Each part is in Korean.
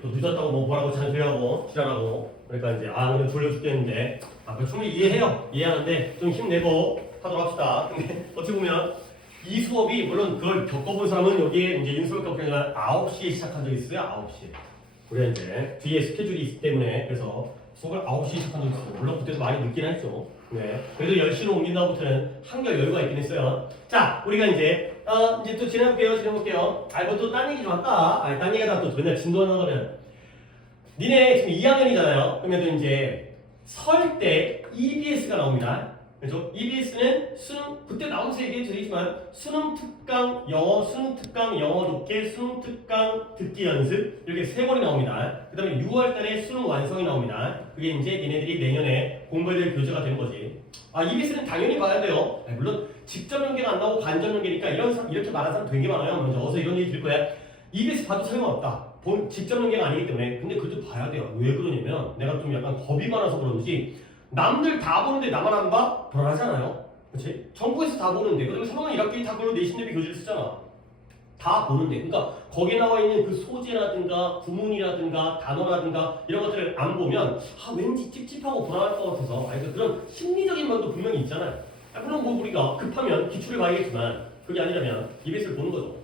또 늦었다고 뭐라고 잔소리하고 지랄하고 그러니까 이제 오늘 졸려 죽겠는데 그걸 충분히 이해해요. 이해하는데 좀 힘내고 하도록 합시다. 근데 어찌 보면 이 수업이 물론 그걸 겪어본 사람은 여기에 이제 윤수밖에 없겠지만 9시에 시작한 적이 있어요. 9시에. 우리가 이제 뒤에 스케줄이 있기 때문에 그래서 수업을 9시에 시작한 적이 있어요. 물론 그때도 많이 늦긴 했죠. 네. 그래도 10시로 옮긴 다음부터는 한결 여유가 있긴 했어요. 자, 우리가 이제 또 진행해볼게요. 뭐 또 딴 얘기 좀 할까? 딴 얘기하다 또 맨날 진도하는 거면 니네 지금 2학년이잖아요. 그러면 또 이제 설 때 EBS가 나옵니다. 그렇죠? EBS는 수능 그때 나오면서 얘기했지만 수능 특강 영어, 수능 특강 영어 독해, 수능 특강 듣기 연습 이렇게 3번이 나옵니다. 그 다음에 6월달에 수능 완성이 나옵니다. 그게 이제 니네들이 내년에 공부해야 될 교재가 되는 거지. EBS는 당연히 봐야 돼요. 물론 직접 연계가 안 나오고 간접 연계니까 이렇게 말하는 사람 되게 많아요. 먼저 어서 이런 얘기 들을 거야. EBS 봐도 소용없다. 직접 연계가 아니기 때문에. 근데 그래도 봐야 돼요. 왜 그러냐면 내가 좀 약간 겁이 많아서 그런지 남들 다 보는데 나만 안 봐? 불안하잖아요. 그렇지? 정부에서 다 보는데 그다음에 3학년 1학기 다 그걸로 내신 대비 교재를 쓰잖아. 다 보는데 그러니까 거기에 나와 있는 그 소재라든가 구문이라든가 단어라든가 이런 것들을 안 보면 왠지 찝찝하고 불안할 것 같아서 그런 심리적인 면도 분명히 있잖아요. 물론 뭐 우리가 급하면 기출을 봐야겠지만 그게 아니라면 EBS를 보는 거죠.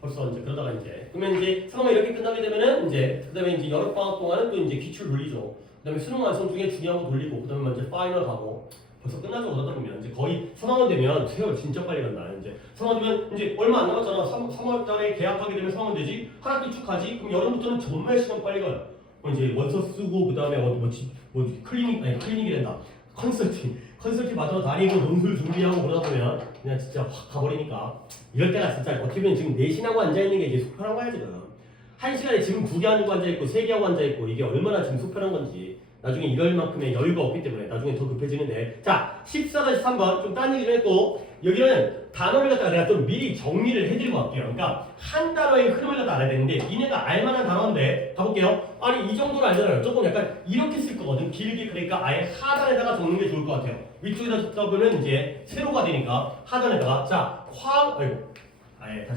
벌써 이제 그러다가 그러면 이제 상황이 이렇게 끝나게 되면은 그다음에 이제 여름 방학 동안은 또 이제 기출 돌리죠. 그다음에 수능 완성 중에 중요한 거 돌리고 그다음에 이제 파이널 가고 벌써 끝나죠. 그러다 보면 이제 거의 3학년 되면 세월 진짜 빨리 간다. 이제 3학년 되면 이제 얼마 안 남았잖아. 3월 달에 개학하게 되면 3학년 되지. 한 학기 쭉 가지. 그럼 여름부터는 정말 시간 빨리 가요. 이제 원서 쓰고 그다음에 클리닉이 된다. 컨설팅 받으러 다니고 논술 준비하고 그러다 보면 그냥 진짜 확 가버리니까 이럴 때가 진짜 어떻게 보면 지금 내신하고 앉아있는 게 이제 속편한 거야 지금. 한 시간에 지금 2개 하고 앉아있고 3개 하고 앉아있고 이게 얼마나 지금 속편한 건지 나중에 이럴 만큼의 여유가 없기 때문에 나중에 더 급해지는데 자 14-3번 좀 딴 얘기 좀 했고 여기는 단어를 갖다가 내가 좀 미리 정리를 해드리고 갈게요. 그러니까 한 단어의 흐름을 갖다 알아야 되는데 니네가 알만한 단어인데 가볼게요. 아니 이 정도는 알잖아요. 조금 약간 이렇게 쓸 거거든. 길게 그러니까 아예 하단에다가 적는 게 좋을 것 같아요. 위쪽에다 적으면 이제 세로가 되니까 하단에다가 다시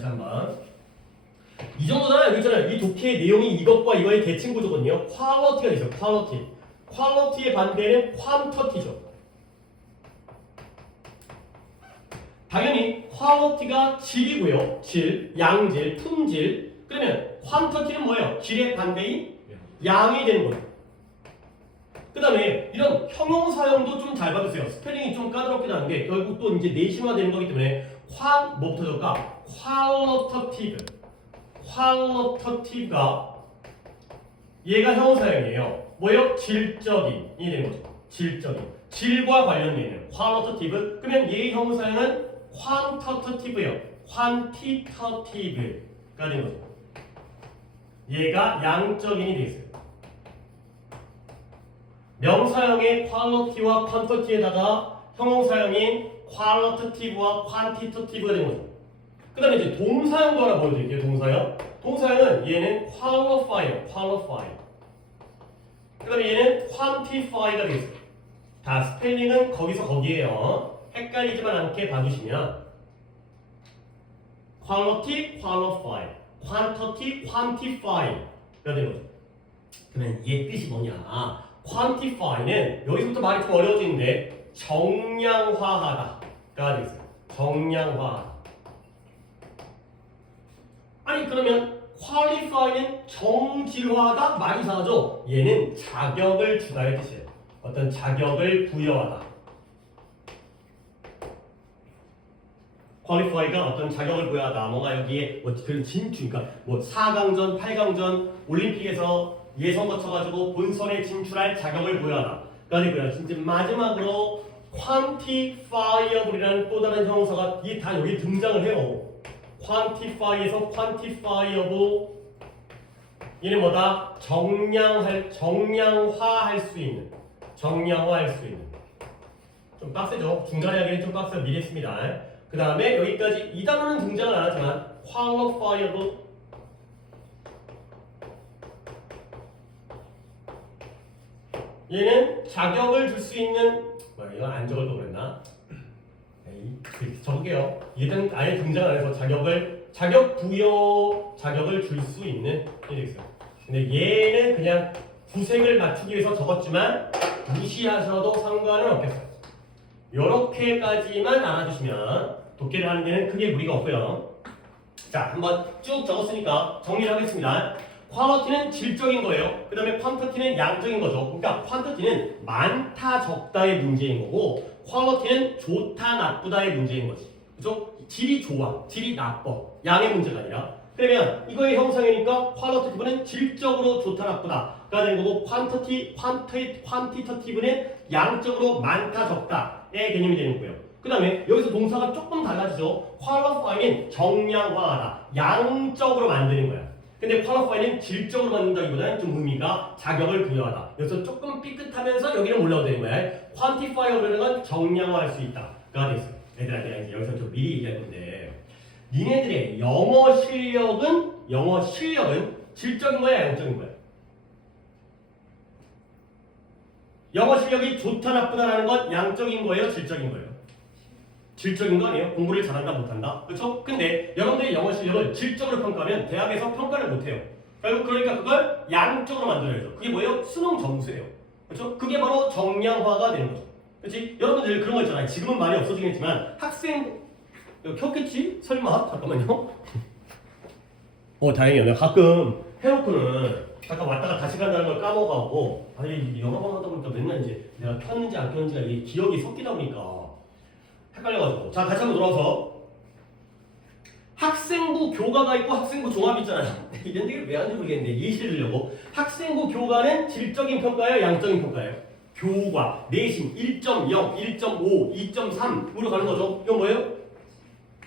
한번 이 정도잖아요. 여기 있잖아요. 이 독해의 내용이 이것과 이거의 대칭 구조거든요. 퀄러티가 있어요. 퀄러티의 반대는 퀀터티죠. 당연히 퀄러티가 질이고요. 질, 양질, 품질. 그러면 퀀터티는 뭐예요? 질의 반대인 양이 되는 거예요. 그 다음에 이런 형용사형도 좀 잘 받으세요. 스펠링이 좀 까다롭긴 한 게 결국 또 이제 내신화 되는 거기 때문에 뭐부터 적을까? 퀄러터티브가 얘가 형용사형이에요. 뭐예요? 질적인이 되는 거죠. 질과 관련되어 있는 퀄러터티브. 그러면 얘의 형용사형은 퀀터터티브예요. 퀀티터티브가 되는 거죠. 얘가 양적인이 되어 있어요. 명사형의 퀄러티와 퀀터티에다가 형용사형인 퀄러터티브와 퀀티터티브가 되는 거죠. 그 다음에 이제 동사형도 하나 보여드릴게요. 동사형은 얘는 qualify. 그 다음에 얘는 quantify가 되겠어요. 다 스펠링은 거기서 거기에요. 헷갈리지만 않게 봐주시면 quality, qualify, quantity, quantify가 되는 거죠. 그러면 얘 뜻이 뭐냐? quantify는 여기서부터 말이 좀 어려워지는데 정량화하다가 되겠어요. 정량화하다. 아니 그러면 qualify는 정질화하다? 말이 이상하죠? 얘는 자격을 주다의 뜻이에요. 어떤 자격을 부여하다. qualify가 어떤 자격을 부여하다. 뭔가 여기에 그런 진출, 그러니까 4강전, 8강전, 올림픽에서 예선 거쳐가지고 본선에 진출할 자격을 부여하다. 그러니까 진짜 마지막으로 quantifiable이라는 또 다른 형용사가 이게 다 여기 등장을 해요. quantify에서 quantifiable 얘는 뭐다? 정량화할 수 있는 좀 빡세죠? 중간에 하기는 좀 빡세요. 미리 했습니다. 그 다음에 여기까지 이 단어는 등장을 안 하지만 qualifiable 얘는 자격을 줄 수 있는 이거 안 적을 거 그랬나? 적을게요. 얘는 아예 등장 안 해서 자격을 줄 수 있는 이게 있어요. 근데 얘는 그냥 구색을 맞추기 위해서 적었지만 무시하셔도 상관은 없겠어요. 요렇게까지만 알아주시면 독해를 하는 데는 크게 무리가 없고요. 자, 한번 쭉 적었으니까 정리를 하겠습니다. 퀄리티는 질적인 거예요. 그 다음에 퀀터티는 양적인 거죠. 그러니까 퀀터티는 많다 적다의 문제인 거고 퀄리티는 좋다 나쁘다의 문제인 거지. 그죠? 질이 좋아, 질이 나빠. 양의 문제가 아니라. 그러면 이거의 형상이니까 퀄리티티브는 질적으로 좋다 나쁘다가 되는 거고 퀀티터티브는 양적으로 많다 적다의 개념이 되는 거고요. 그 다음에 여기서 동사가 조금 달라지죠. qualify는 정량화하다, 양적으로 만드는 거야. 근데 qualify는 질적으로 만든다기보다는 좀 의미가 자격을 부여하다. 여기서 조금 삐끗하면서 여기는 올라오게 되는 거야. quantify라는 건 정량화할 수 있다가 됐어. 얘들아, 내가 이제 여기서 좀 미리 얘기할 건데 니네들의 영어 실력은 질적인 거야, 양적인 거야? 영어 실력이 좋다 나쁘다라는 건 양적인 거예요, 질적인 거예요? 질적인 거 아니에요? 공부를 잘한다 못한다, 그렇죠? 근데 여러분들의 영어 실력을 질적으로 평가하면 대학에서 평가를 못해요. 결국 그러니까 그걸 양적으로 만들어야죠. 그게 뭐예요? 수능 점수예요. 그렇죠? 그게 바로 정량화가 되는 거죠. 그렇지? 여러분들 그런 거 있잖아요. 지금은 많이 없어지겠지만 학생 켰겠지? 설마? 잠깐만요. 다행이에요. 내가 가끔 해놓고는 잠깐 왔다가 다시 간다는 걸 까먹어가고 아니 여러 번 하다 보니까 맨날 이제 내가 켰는지 안 켰는지가 이게 기억이 섞이다 보니까 헷갈려가지고. 자, 다시 한번 돌아와서 학생부 교과가 있고 학생부 종합이 있잖아요. 이런 얘기를 왜 하는지 모르겠는데 이해를 주려고. 학생부 교과는 질적인 평가예요, 양적인 평가예요? 교과, 내신 1.0, 1.5, 2.3으로 가는 거죠. 이건 뭐예요?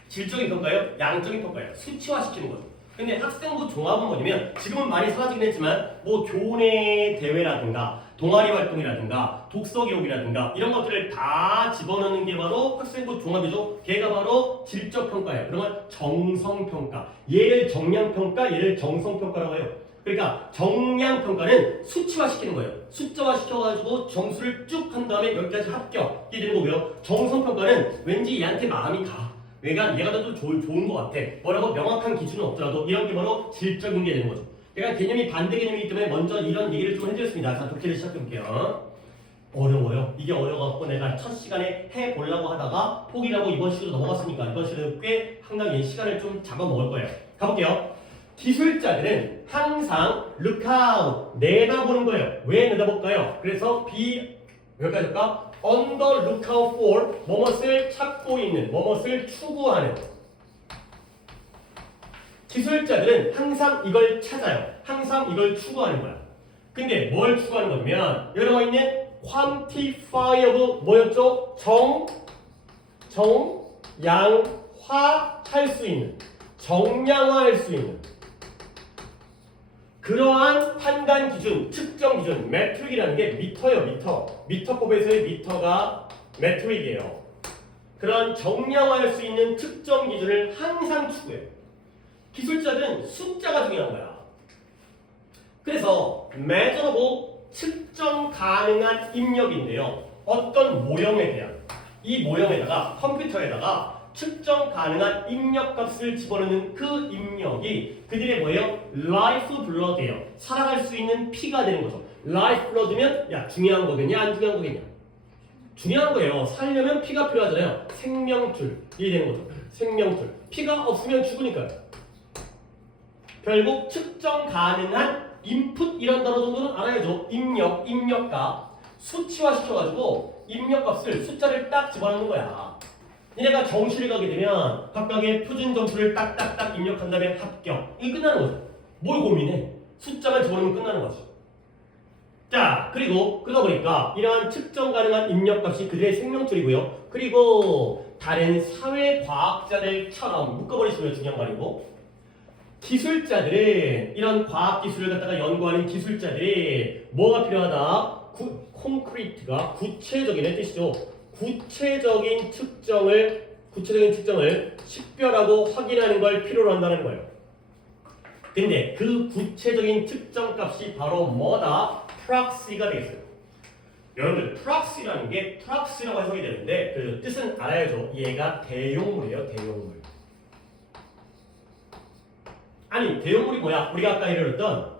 질적인 평가예요? 양적인 평가예요? 수치화시키는 거죠. 근데 학생부 종합은 뭐냐면 지금은 많이 사라지긴 했지만 뭐 교내 대회라든가 동아리 활동이라든가 독서 교육이라든가 이런 것들을 다 집어넣는 게 바로 학생부 종합이죠. 걔가 바로 질적 평가예요. 그러면 정성 평가. 얘를 정량 평가, 얘를 정성 평가라고 해요. 그러니까 정량 평가는 수치화시키는 거예요. 숫자화 시켜가지고 점수를 쭉 한 다음에 여기까지 합격이 되는 거고요. 정성 평가는 왠지 얘한테 마음이 가. 얘가 더 좋은 것 같아. 뭐라고 명확한 기준은 없더라도 이런 게 바로 질적인 게 되는 거죠. 그러니까 개념이 반대 개념이기 때문에 먼저 이런 얘기를 좀 해드렸습니다. 자, 독해를 시작해볼게요. 어려워요. 이게 어려워갖고 내가 첫 시간에 해보려고 하다가 포기를 하고 이번 시간으로 넘어갔으니까 이번 시간은 꽤 상당히 시간을 좀 잡아먹을 거예요. 가볼게요. 기술자들은 항상 look out, 내다보는 거예요. 왜 내다볼까요? 그래서 be 여기까지 할까? on the lookout for 뭐뭇을 찾고 있는, 뭐뭇을 추구하는. 기술자들은 항상 이걸 찾아요. 항상 이걸 추구하는 거야. 근데 뭘 추구하는 거냐면 여기 나와 있는 quantifiable 뭐였죠? 정량화할 수 있는, 정량화할 수 있는 그러한 판단 기준, 측정 기준, 메트릭이라는 게 미터예요, 미터. 미터법에서의 미터가 메트릭이에요. 그런 정량화할 수 있는 측정 기준을 항상 추구해요. 기술자들은 숫자가 중요한 거야. 그래서 measurable, 측정 가능한 입력인데요. 어떤 모형에 대한, 이 모형에다가 컴퓨터에다가 측정 가능한 입력 값을 집어넣는 그 입력이 그들의 뭐예요? 라이프 블러드예요. 살아갈 수 있는 피가 되는 거죠. 라이프 블러드면 야 중요한 거겠냐 안 중요한 거겠냐? 중요한 거예요. 살려면 피가 필요하잖아요. 생명줄이 되는 거죠. 생명줄. 피가 없으면 죽으니까요. 결국 측정 가능한 인풋 이런 단어 정도는 알아야죠. 입력, 입력값 수치화 시켜가지고 입력값을 숫자를 딱 집어넣는 거야. 얘네가 정시를 가게 되면 각각의 표준 점수를 딱딱딱 입력한 다음에 합격. 이게 끝나는 거죠. 뭘 고민해? 숫자만 집어넣으면 끝나는 거지. 자, 그리고 그러다 보니까 이러한 측정 가능한 입력값이 그들의 생명줄이고요. 그리고 다른 사회과학자들처럼 묶어버리시면 중요한 말이고 기술자들은 이런 과학기술을 갖다가 연구하는 기술자들이 뭐가 필요하다? 콘크리트가 구체적인 뜻이죠. 구체적인 측정을 식별하고 확인하는 걸 필요로 한다는 거예요. 근데 그 구체적인 측정 값이 바로 뭐다? 프락시가 되겠어요. 여러분들 프락시라는 게 프락시라고 해석이 되는데 그 뜻은 알아야죠. 얘가 대용물이에요. 대용물. 아니 대용물이 뭐야? 우리가 아까 이르렀던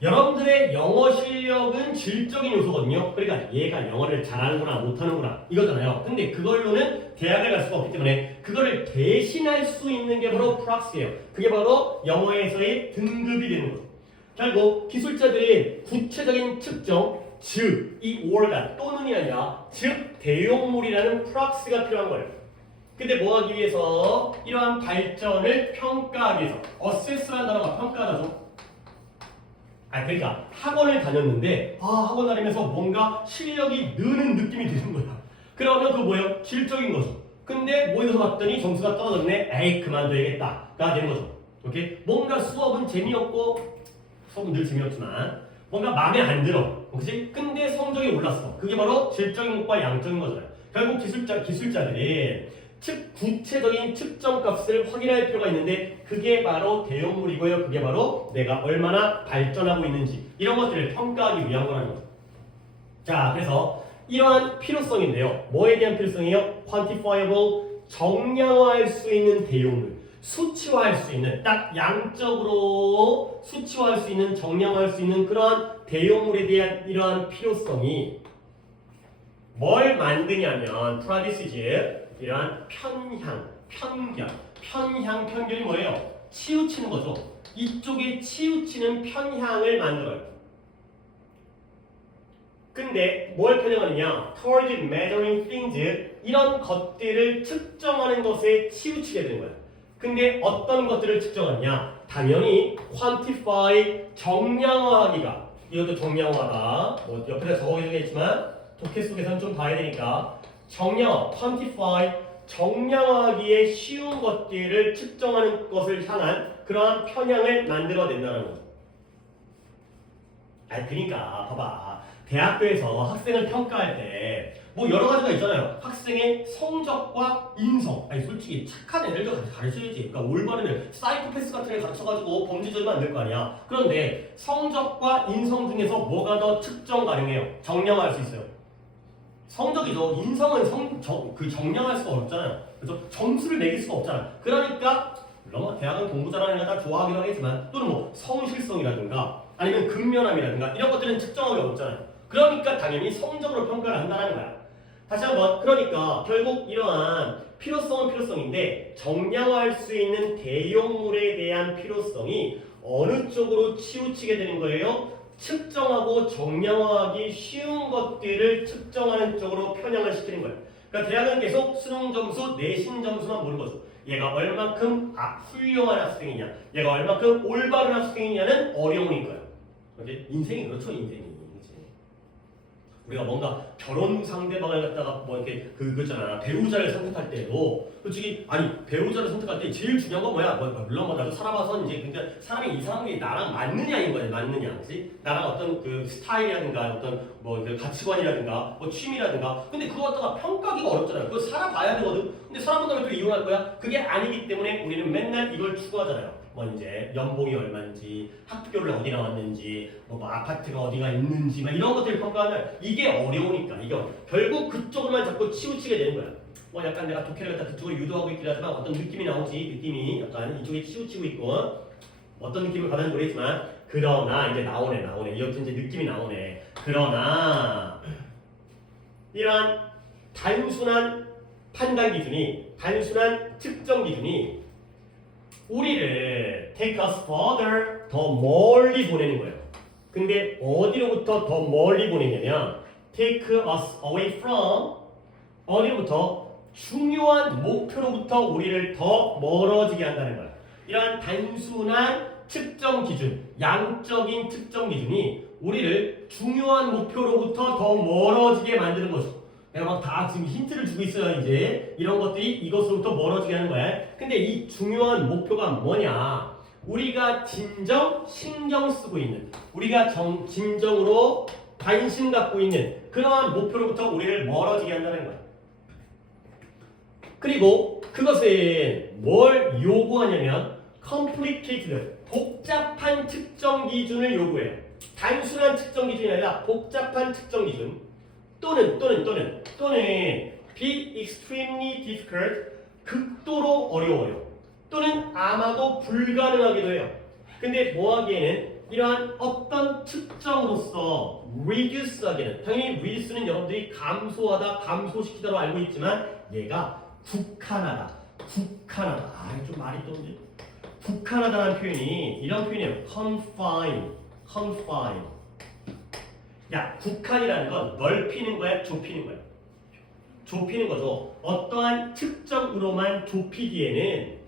여러분들의 영어 실력은 질적인 요소거든요. 그러니까 얘가 영어를 잘하는구나 못하는구나 이거잖아요. 근데 그걸로는 대학을 갈 수가 없기 때문에 그거를 대신할 수 있는 게 바로 프락스예요. 그게 바로 영어에서의 등급이 되는 거죠. 결국 기술자들의 구체적인 측정, 즉 이 or가 또는이 아니라 즉 대용물이라는 프락스가 필요한 거예요. 근데 뭐 하기 위해서? 이러한 발전을 평가하기 위해서. 어세스라는 단어가 평가하죠. 그러니까 학원을 다녔는데 학원 다니면서 뭔가 실력이 느는 느낌이 드는 거야. 그러면 그거 뭐예요? 질적인 거죠. 근데 모의고사 봤더니 점수가 떨어졌네. 에이 그만둬야겠다가 되는 거죠. 오케이? 뭔가 수업은 재미없고 수업은 늘 재미없지만 뭔가 마음에 안 들어. 그렇지? 근데 성적이 올랐어. 그게 바로 질적인 것과 양적인 거잖아요. 결국 기술자들이 즉 구체적인 측정 값을 확인할 필요가 있는데 그게 바로 대용물이고요. 그게 바로 내가 얼마나 발전하고 있는지 이런 것들을 평가하기 위한 거라는 거죠. 자, 그래서 이러한 필요성인데요. 뭐에 대한 필요성이에요? quantifiable, 정량화할 수 있는 대용물, 수치화할 수 있는 딱 양적으로 수치화할 수 있는 정량화할 수 있는 그러한 대용물에 대한 이러한 필요성이 뭘 만드냐면 produces 이러한 편향, 편견이 뭐예요? 치우치는 거죠. 이쪽에 치우치는 편향을 만들어요. 근데 뭘 편향하느냐? toward measuring things 이런 것들을 측정하는 것에 치우치게 되는 거예요. 근데 어떤 것들을 측정하느냐? 당연히 quantify, 정량화하기가 이것도 정량화다. 뭐 옆에다 적어주겠지만 독해 속에서는 좀 봐야 되니까 정량화, quantify, 정량화하기에 쉬운 것들을 측정하는 것을 향한 그러한 편향을 만들어낸다는 거죠. 그러니까 봐봐. 대학교에서 학생을 평가할 때 뭐 여러 가지가 있잖아요. 학생의 성적과 인성. 솔직히 착한 애들도 가르쳐야지. 그러니까 올바른 애, 사이코패스 같은 애 가르쳐가지고 범죄자면 안 될 거 아니야. 그런데 성적과 인성 중에서 뭐가 더 측정 가능해요? 정량화할 수 있어요. 성적이죠. 인성은 정량할 수가 없잖아요. 그래서 점수를 매길 수가 없잖아요. 그러니까 물론 뭐 대학은 공부 잘하는 애가 다 좋아하기도 하겠지만 또는 뭐 성실성이라든가 아니면 근면함이라든가 이런 것들은 측정하기 어렵잖아요. 그러니까 당연히 성적으로 평가를 한다는 거야. 다시 한번 그러니까 결국 이러한 필요성은 필요성인데 정량화할 수 있는 대용물에 대한 필요성이 어느 쪽으로 치우치게 되는 거예요? 측정하고 정량화하기 쉬운 것들을 측정하는 쪽으로 편향을 시키는 거예요. 그러니까 대학은 계속 수능 점수, 내신 점수만 보는 거죠. 얘가 얼만큼 훌륭한 학생이냐, 얘가 얼만큼 올바른 학생이냐는 어려우니까요. 오케이? 인생이 그렇죠, 인생이. 우리가 뭔가 결혼 상대방을 갖다가 뭐 이렇게 그거잖아 배우자를 선택할 때도 솔직히 배우자를 선택할 때 제일 중요한 건 뭐야? 물론 뭐 나도 살아봐서 이제 그러니까 사람이 이 사람이 나랑 맞느냐인 거야, 맞느냐, 그렇지? 나랑 어떤 그 스타일이라든가 어떤 뭐 그 가치관이라든가 뭐 취미라든가 근데 그거 갖다가 평가하기가 어렵잖아요. 그거 살아봐야 되거든. 근데 살아본다면 또 이혼할 거야? 그게 아니기 때문에 우리는 맨날 이걸 추구하잖아요. 뭐 이제 연봉이 얼마인지, 학교를 어디 나왔는지, 뭐 아파트가 어디가 있는지, 막 이런 것들을 평가하면 이게 어려우니까 결국 그쪽으로만 자꾸 치우치게 되는 거야. 뭐 약간 내가 독해를 갖다 그쪽으로 유도하고 있긴 하지만 어떤 느낌이 나오지, 느낌이 약간 이쪽에 치우치고 있고 어떤 느낌을 받는지 모르겠지만 그러나 이제 나오네 이렇게 이제 느낌이 나오네. 그러나 이러한 단순한 판단 기준이, 단순한 측정 기준이 우리를 take us further, 더 멀리 보내는 거예요. 근데 어디로부터 더 멀리 보내냐면 take us away from, 어디로부터? 중요한 목표로부터 우리를 더 멀어지게 한다는 거예요. 이러한 단순한 측정 기준, 양적인 측정 기준이 우리를 중요한 목표로부터 더 멀어지게 만드는 거죠. 내가 막 다 지금 힌트를 주고 있어요. 이제 이런 것들이 이것으로부터 멀어지게 하는 거야. 근데 이 중요한 목표가 뭐냐? 우리가 진정 신경 쓰고 있는, 우리가 진정으로 관심 갖고 있는 그러한 목표로부터 우리를 멀어지게 한다는 거야. 그리고 그것은 뭘 요구하냐면 complicated, 복잡한 측정 기준을 요구해요. 단순한 측정 기준이 아니라 복잡한 측정 기준. 또는 be extremely difficult, 극도로 어려워요. 또는 아마도 불가능하기도 해요. 근데 뭐 하기에는 이러한 어떤 특정으로서 reduce하게는 당연히 reduce는 여러분들이 감소하다, 감소시키다로 알고 있지만 얘가 국한하다, 국한하다. 좀 말이 또는데 국한하다는 표현이 이런 표현이에요. confine. 야, 국한이라는 건 넓히는 거야, 좁히는 거야? 좁히는 거죠. 어떠한 특정으로만 좁히기에는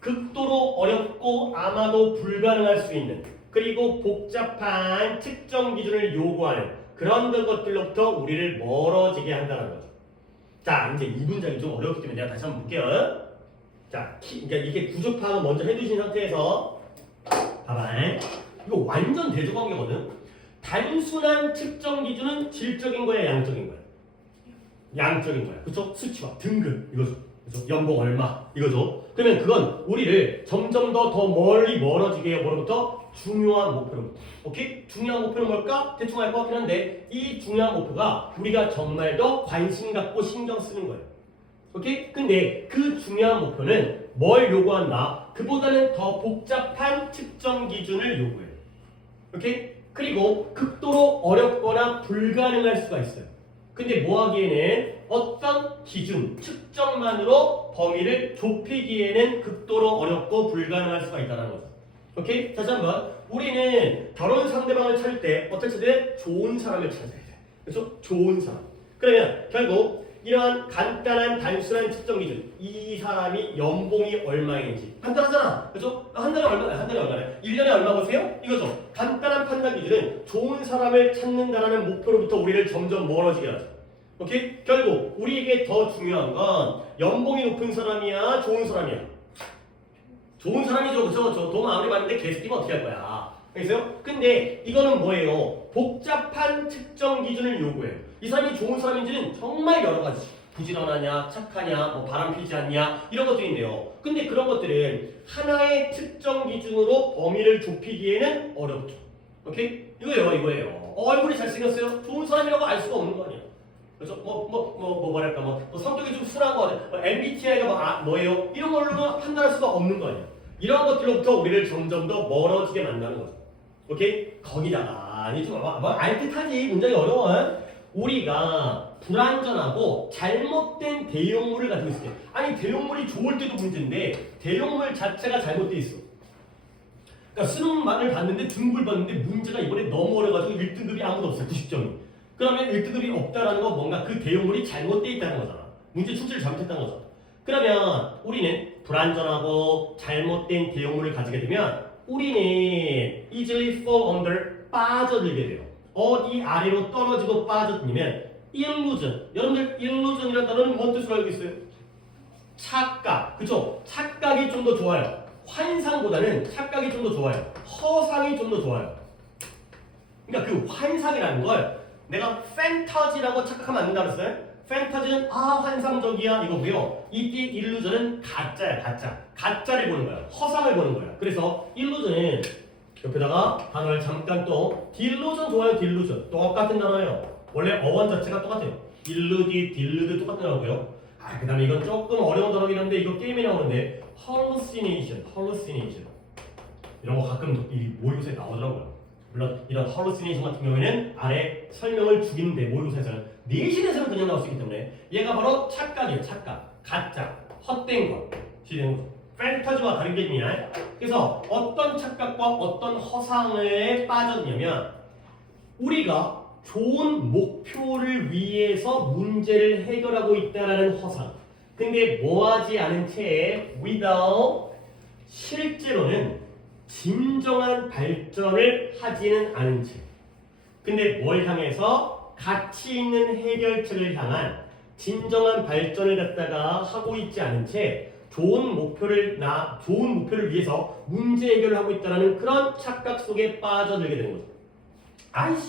극도로 어렵고 아마도 불가능할 수 있는 그리고 복잡한 특정 기준을 요구하는 그런 것들로부터 우리를 멀어지게 한다는 거죠. 자, 이제 이 문장이 좀 어렵기 때문에 내가 다시 한번 볼게요. 자, 그러니까 이게 구조 파악을 먼저 해두신 상태에서 봐봐. 이거 완전 대조관계거든. 단순한 특정 기준은 질적인 거야, 양적인 거야? 양적인 거야. 그렇죠? 수치와 등급 이거죠. 그렇죠? 연봉 얼마 이거죠. 그러면 그건 우리를 점점 더 멀리 멀어지게 해요. 뭐로부터? 중요한 목표로부터. 오케이? 중요한 목표는 뭘까? 대충 알 것 같긴 한데 이 중요한 목표가 우리가 정말 더 관심 갖고 신경 쓰는 거예요. 오케이? 근데 그 중요한 목표는 뭘 요구한다? 그보다는 더 복잡한 특정 기준을 요구해요. 오케이? 그리고 극도로 어렵거나 불가능할 수가 있어요. 근데 뭐 하기에는 어떤 기준, 측정만으로 범위를 좁히기에는 극도로 어렵고 불가능할 수가 있다는 거죠. 오케이? 다시 한번. 우리는 결혼 상대방을 찾을 때 어떻게 찾아야 돼? 좋은 사람을 찾아야 돼. 그렇죠? 좋은 사람. 그러면 결국 이러한 간단한 단순한 측정 기준, 이 사람이 연봉이 얼마인지 간단하잖아. 그렇죠? 한 달에 얼마야? 한 달에 얼마야? 1년에 얼마 보세요? 이거죠. 간단한 판단 기준은 좋은 사람을 찾는다라는 목표로부터 우리를 점점 멀어지게 하죠. 오케이? 결국 우리에게 더 중요한 건 연봉이 높은 사람이야, 좋은 사람이야. 좋은 사람이죠, 그렇죠? 돈 아무리 많은데 개새끼면 어떻게 할 거야? 알겠어요? 근데 이거는 뭐예요? 복잡한 특정 기준을 요구해요. 이 사람이 좋은 사람인지는 정말 여러 가지. 부지런하냐, 착하냐, 뭐 바람 피지 않냐 이런 것들인데요. 근데 그런 것들은 하나의 특정 기준으로 범위를 좁히기에는 어렵죠. 오케이? 이거예요. 얼굴이 잘생겼어요? 좋은 사람이라고 알 수가 없는 거 아니야. 그래서 뭐랄까 성격이 좀 순한 거 아니야. MBTI가 뭐예요? 이런 걸로는 판단할 수가 없는 거 아니야. 이런 것들로부터 우리를 점점 더 멀어지게 만드는 거죠. 오케이? 거기다가 좀 알듯하지. 문장이 어려워. 우리가 불완전하고 잘못된 대용물을 가지고 있을 때, 아니 대용물이 좋을 때도 문제인데 대용물 자체가 잘못돼 있어. 그러니까 수능만을 봤는데 등급을 봤는데 문제가 이번에 너무 어려가지고 1등급이 아무도 없어요. 90점이. 그러면 1등급이 없다라는 건 뭔가 그 대용물이 잘못돼 있다는 거잖아. 문제 출제를 잘못했다는 거잖아. 그러면 우리는 불완전하고 잘못된 대용물을 가지게 되면 우리는 easily fall under 빠져들게 돼요. 어디 아래로 떨어지고 빠져들면 illusion. 여러분들 illusion이라는 단어는 뭔 뜻으로 알고 있어요? 착각. 그쵸? 착각이 좀 더 좋아요. 환상보다는 착각이 좀 더 좋아요. 허상이 좀 더 좋아요. 그러니까 그 환상이라는 걸 내가 판타지라고 착각하면 안 된다 그랬어요? 판타지는 환상적이야 이거고요. 이때 일루전은 가짜야, 가짜. 가짜를 보는 거야. 허상을 보는 거야. 그래서 일루전은 옆에다가 단어를 잠깐 또 딜루전 좋아요. 딜루전 똑같은 단어예요. 원래 어원 자체가 똑같아요. 일루디, 딜루드 똑같은 단어고요. 그 다음에 이건 조금 어려운 단어긴 한데 이거 게임에 나오는데 hallucination 이런 거 가끔 이 모의고사에 나오더라고요. 물론 이런 hallucination 같은 경우에는 아래 설명을 주기는데 모의고사에서는 내신에서는 그냥 나올 수 있기 때문에 얘가 바로 착각이에요. 착각, 가짜, 헛된 것, 판타지와 다른 게 있냐? 그래서 어떤 착각과 어떤 허상에 빠졌냐면 우리가 좋은 목표를 위해서 문제를 해결하고 있다라는 허상. 근데 뭐하지 않은 채 without 실제로는 진정한 발전을 하지는 않은 채. 근데 뭘 향해서 가치 있는 해결책을 향한 진정한 발전을 갖다가 하고 있지 않은 채 좋은 목표를 위해서 문제 해결을 하고 있다는 그런 착각 속에 빠져들게 되는 거죠.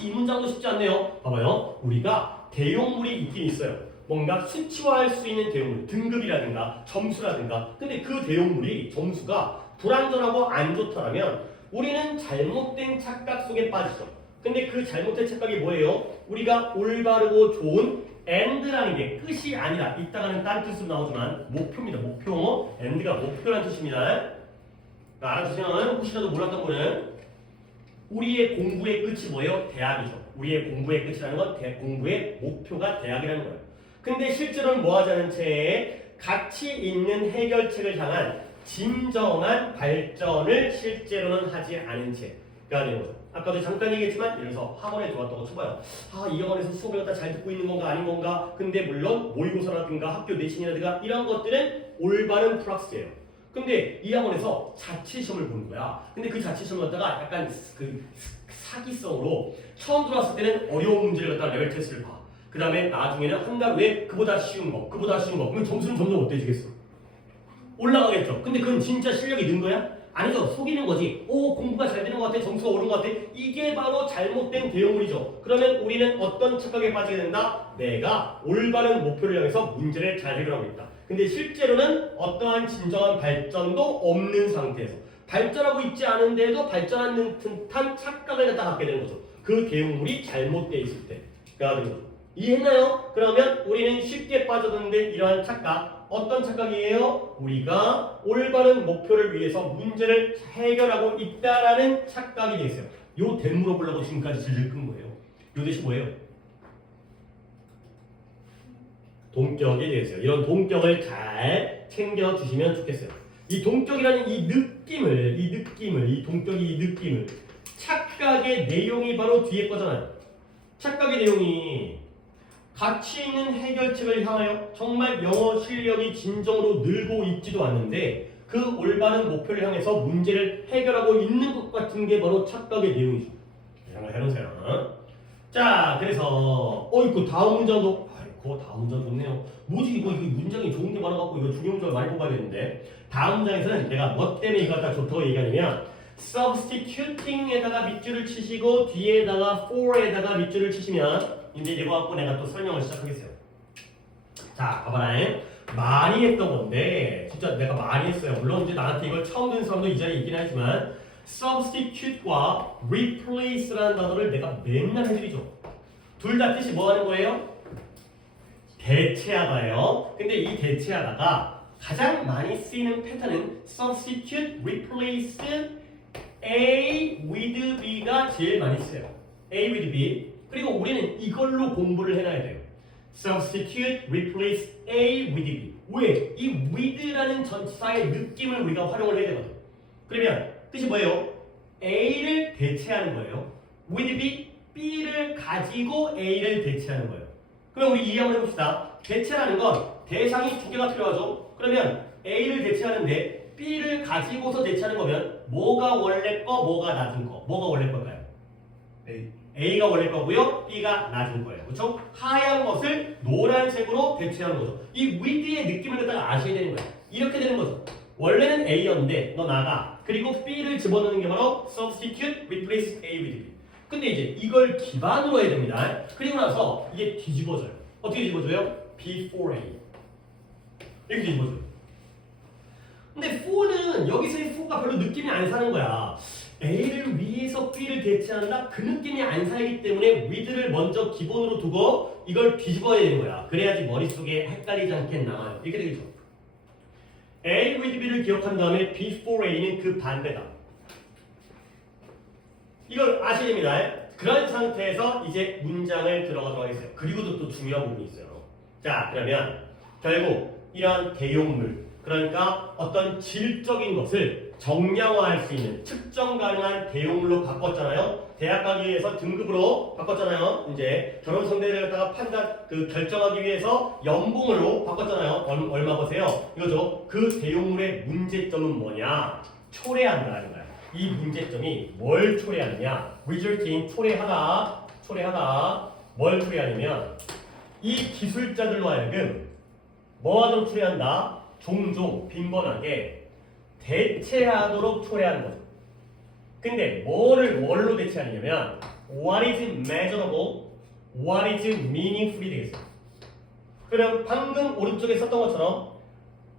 이 문장도 쉽지 않네요. 봐봐요. 우리가 대용물이 있긴 있어요. 뭔가 수치화할 수 있는 대용물, 등급이라든가 점수라든가. 근데 그 대용물이 점수가 불완전하고 안 좋다면 우리는 잘못된 착각 속에 빠지죠. 근데 그 잘못된 착각이 뭐예요? 우리가 올바르고 좋은 end라는 게 끝이 아니라 이따가는 딴 뜻으로 나오지만 목표입니다. 목표. end가 목표라는 뜻입니다. 알아두시면 혹시라도 몰랐던 분은 우리의 공부의 끝이 뭐예요? 대학이죠. 우리의 공부의 끝이라는 건 공부의 목표가 대학이라는 거예요. 근데 실제로는 뭐 하자는 채 가치 있는 해결책을 향한 진정한 발전을 실제로는 하지 않은 채가 되는 거죠. 아까도 잠깐 얘기했지만 예를 들어서 학원에 들어왔다고 쳐봐요. 이 학원에서 수업을 갖다 잘 듣고 있는 건가 아닌 건가. 근데 물론 모의고사라든가 학교 내신이라든가 이런 것들은 올바른 프락스예요. 근데 이 학원에서 자체시험을 보는 거야. 근데 그 자체시험을 갖다가 약간 그 사기성으로 처음 들어왔을 때는 어려운 문제를 갖다가 레벨 테스트를 봐. 그 다음에 나중에는 한 달 후에 그보다 쉬운 거. 그러면 점수는 점점 어때지겠어? 올라가겠죠. 근데 그건 진짜 실력이 는 거야? 아니죠. 속이는 거지. 공부가 잘 되는 것 같아. 점수가 오른 것 같아. 이게 바로 잘못된 대응물이죠. 그러면 우리는 어떤 착각에 빠지게 된다? 내가 올바른 목표를 향해서 문제를 잘 해결하고 있다. 근데 실제로는 어떠한 진정한 발전도 없는 상태에서 발전하고 있지 않은데도 발전하는 듯한 착각을 갖다 갖게 되는 거죠. 그 대응물이 잘못되어 있을 때가 되는 거죠. 이해했나요? 그러면 우리는 쉽게 빠져드는데 이러한 착각, 어떤 착각이에요? 우리가 올바른 목표를 위해서 문제를 해결하고 있다라는 착각이 되어 있어요. 요 대물어 보려고 지금까지 질질 끈 거예요. 요 대시 뭐예요? 동격에 대해서 이런 동격을 잘 챙겨주시면 좋겠어요. 이 동격이라는 이 느낌을 착각의 내용이 바로 뒤에 거잖아요. 착각의 내용이 가치 있는 해결책을 향하여 정말 영어 실력이 진정으로 늘고 있지도 않는데 그 올바른 목표를 향해서 문제를 해결하고 있는 것 같은 게 바로 착각의 내용이죠. 이런 거 해놓으세요. 자, 그래서 이거 다음 문장도 다음 문장 좋네요. 뭐지 이거 문장이 좋은 게 많아갖고 이거 중요 문장을 많이 뽑아야겠는데 다음 문장에서는 내가 뭐 때문에 이거 갖다 좋다고 얘기하냐면 substituting에다가 밑줄을 치시고 뒤에다가 for에다가 밑줄을 치시면 이제 이거 갖고 내가 또 설명을 시작하겠어요. 자, 봐봐라. 많이 했던 건데 진짜 내가 많이 했어요. 물론 이제 나한테 이걸 처음 듣는 사람도 이 자리에 있긴 하지만 substitute과 replace라는 단어를 내가 맨날 해드리죠. 둘 다 뜻이 뭐 하는 거예요? 대체하다예요. 근데 이 대체하다가 가장 많이 쓰이는 패턴은 substitute, replace, A with B가 제일 많이 써요. A with B. 그리고 우리는 이걸로 공부를 해놔야 돼요. substitute, replace, A with B. 왜? 이 with라는 전치사의 느낌을 우리가 활용을 해야 되거든. 그러면 뜻이 뭐예요? A를 대체하는 거예요. with B, B를 가지고 A를 대체하는 거예요. 그럼 우리 이해 한번 해봅시다. 대체라는 건 대상이 두 개가 필요하죠. 그러면 A를 대체하는데 B를 가지고서 대체하는 거면 뭐가 원래 거, 뭐가 낮은 거. 뭐가 원래 걸까요? A가 원래 거고요. B가 낮은 거예요. 그렇죠? 하얀 것을 노란색으로 대체하는 거죠. 이 with의 느낌을 갖다가 아셔야 되는 거예요. 이렇게 되는 거죠. 원래는 A였는데 너 나가. 그리고 B를 집어넣는 게 바로 substitute, replace A with B. 근데 이제 이걸 기반으로 해야 됩니다. 그리고 나서 이게 뒤집어져요. 어떻게 뒤집어져요? B4A. 이렇게 뒤집어져요. 근데 4는 여기서의 4가 별로 느낌이 안 사는 거야. A를 위해서 B를 대체한다? 그 느낌이 안 살기 때문에 with를 먼저 기본으로 두고 이걸 뒤집어야 되는 거야. 그래야지 머릿속에 헷갈리지 않게 남아요. 이렇게 되겠죠. A with B를 기억한 다음에 B4A는 그 반대다. 이걸 아셔야 됩니다. 그런 상태에서 이제 문장을 들어가도록 하겠어요. 그리고도 또 중요한 부분이 있어요. 자, 그러면 결국 이런 대용물, 그러니까 어떤 질적인 것을 정량화할 수 있는 측정 가능한 대용물로 바꿨잖아요. 대학 가기 위해서 등급으로 바꿨잖아요. 이제 결혼 상대를 갖다가 결정하기 위해서 연봉으로 바꿨잖아요. 얼마 버세요? 이거죠. 그 대용물의 문제점은 뭐냐? 초래한다는 거야. 이 문제점이 뭘 초래하느냐? result in 초래하다. 뭘 초래하냐면 이 기술자들로 하여금 뭐 하도록 초래한다? 종종 빈번하게 대체하도록 초래하는 거죠. 근데 뭘로 대체하냐면 what is measurable, what is meaningful이 되겠어요. 그럼 방금 오른쪽에 썼던 것처럼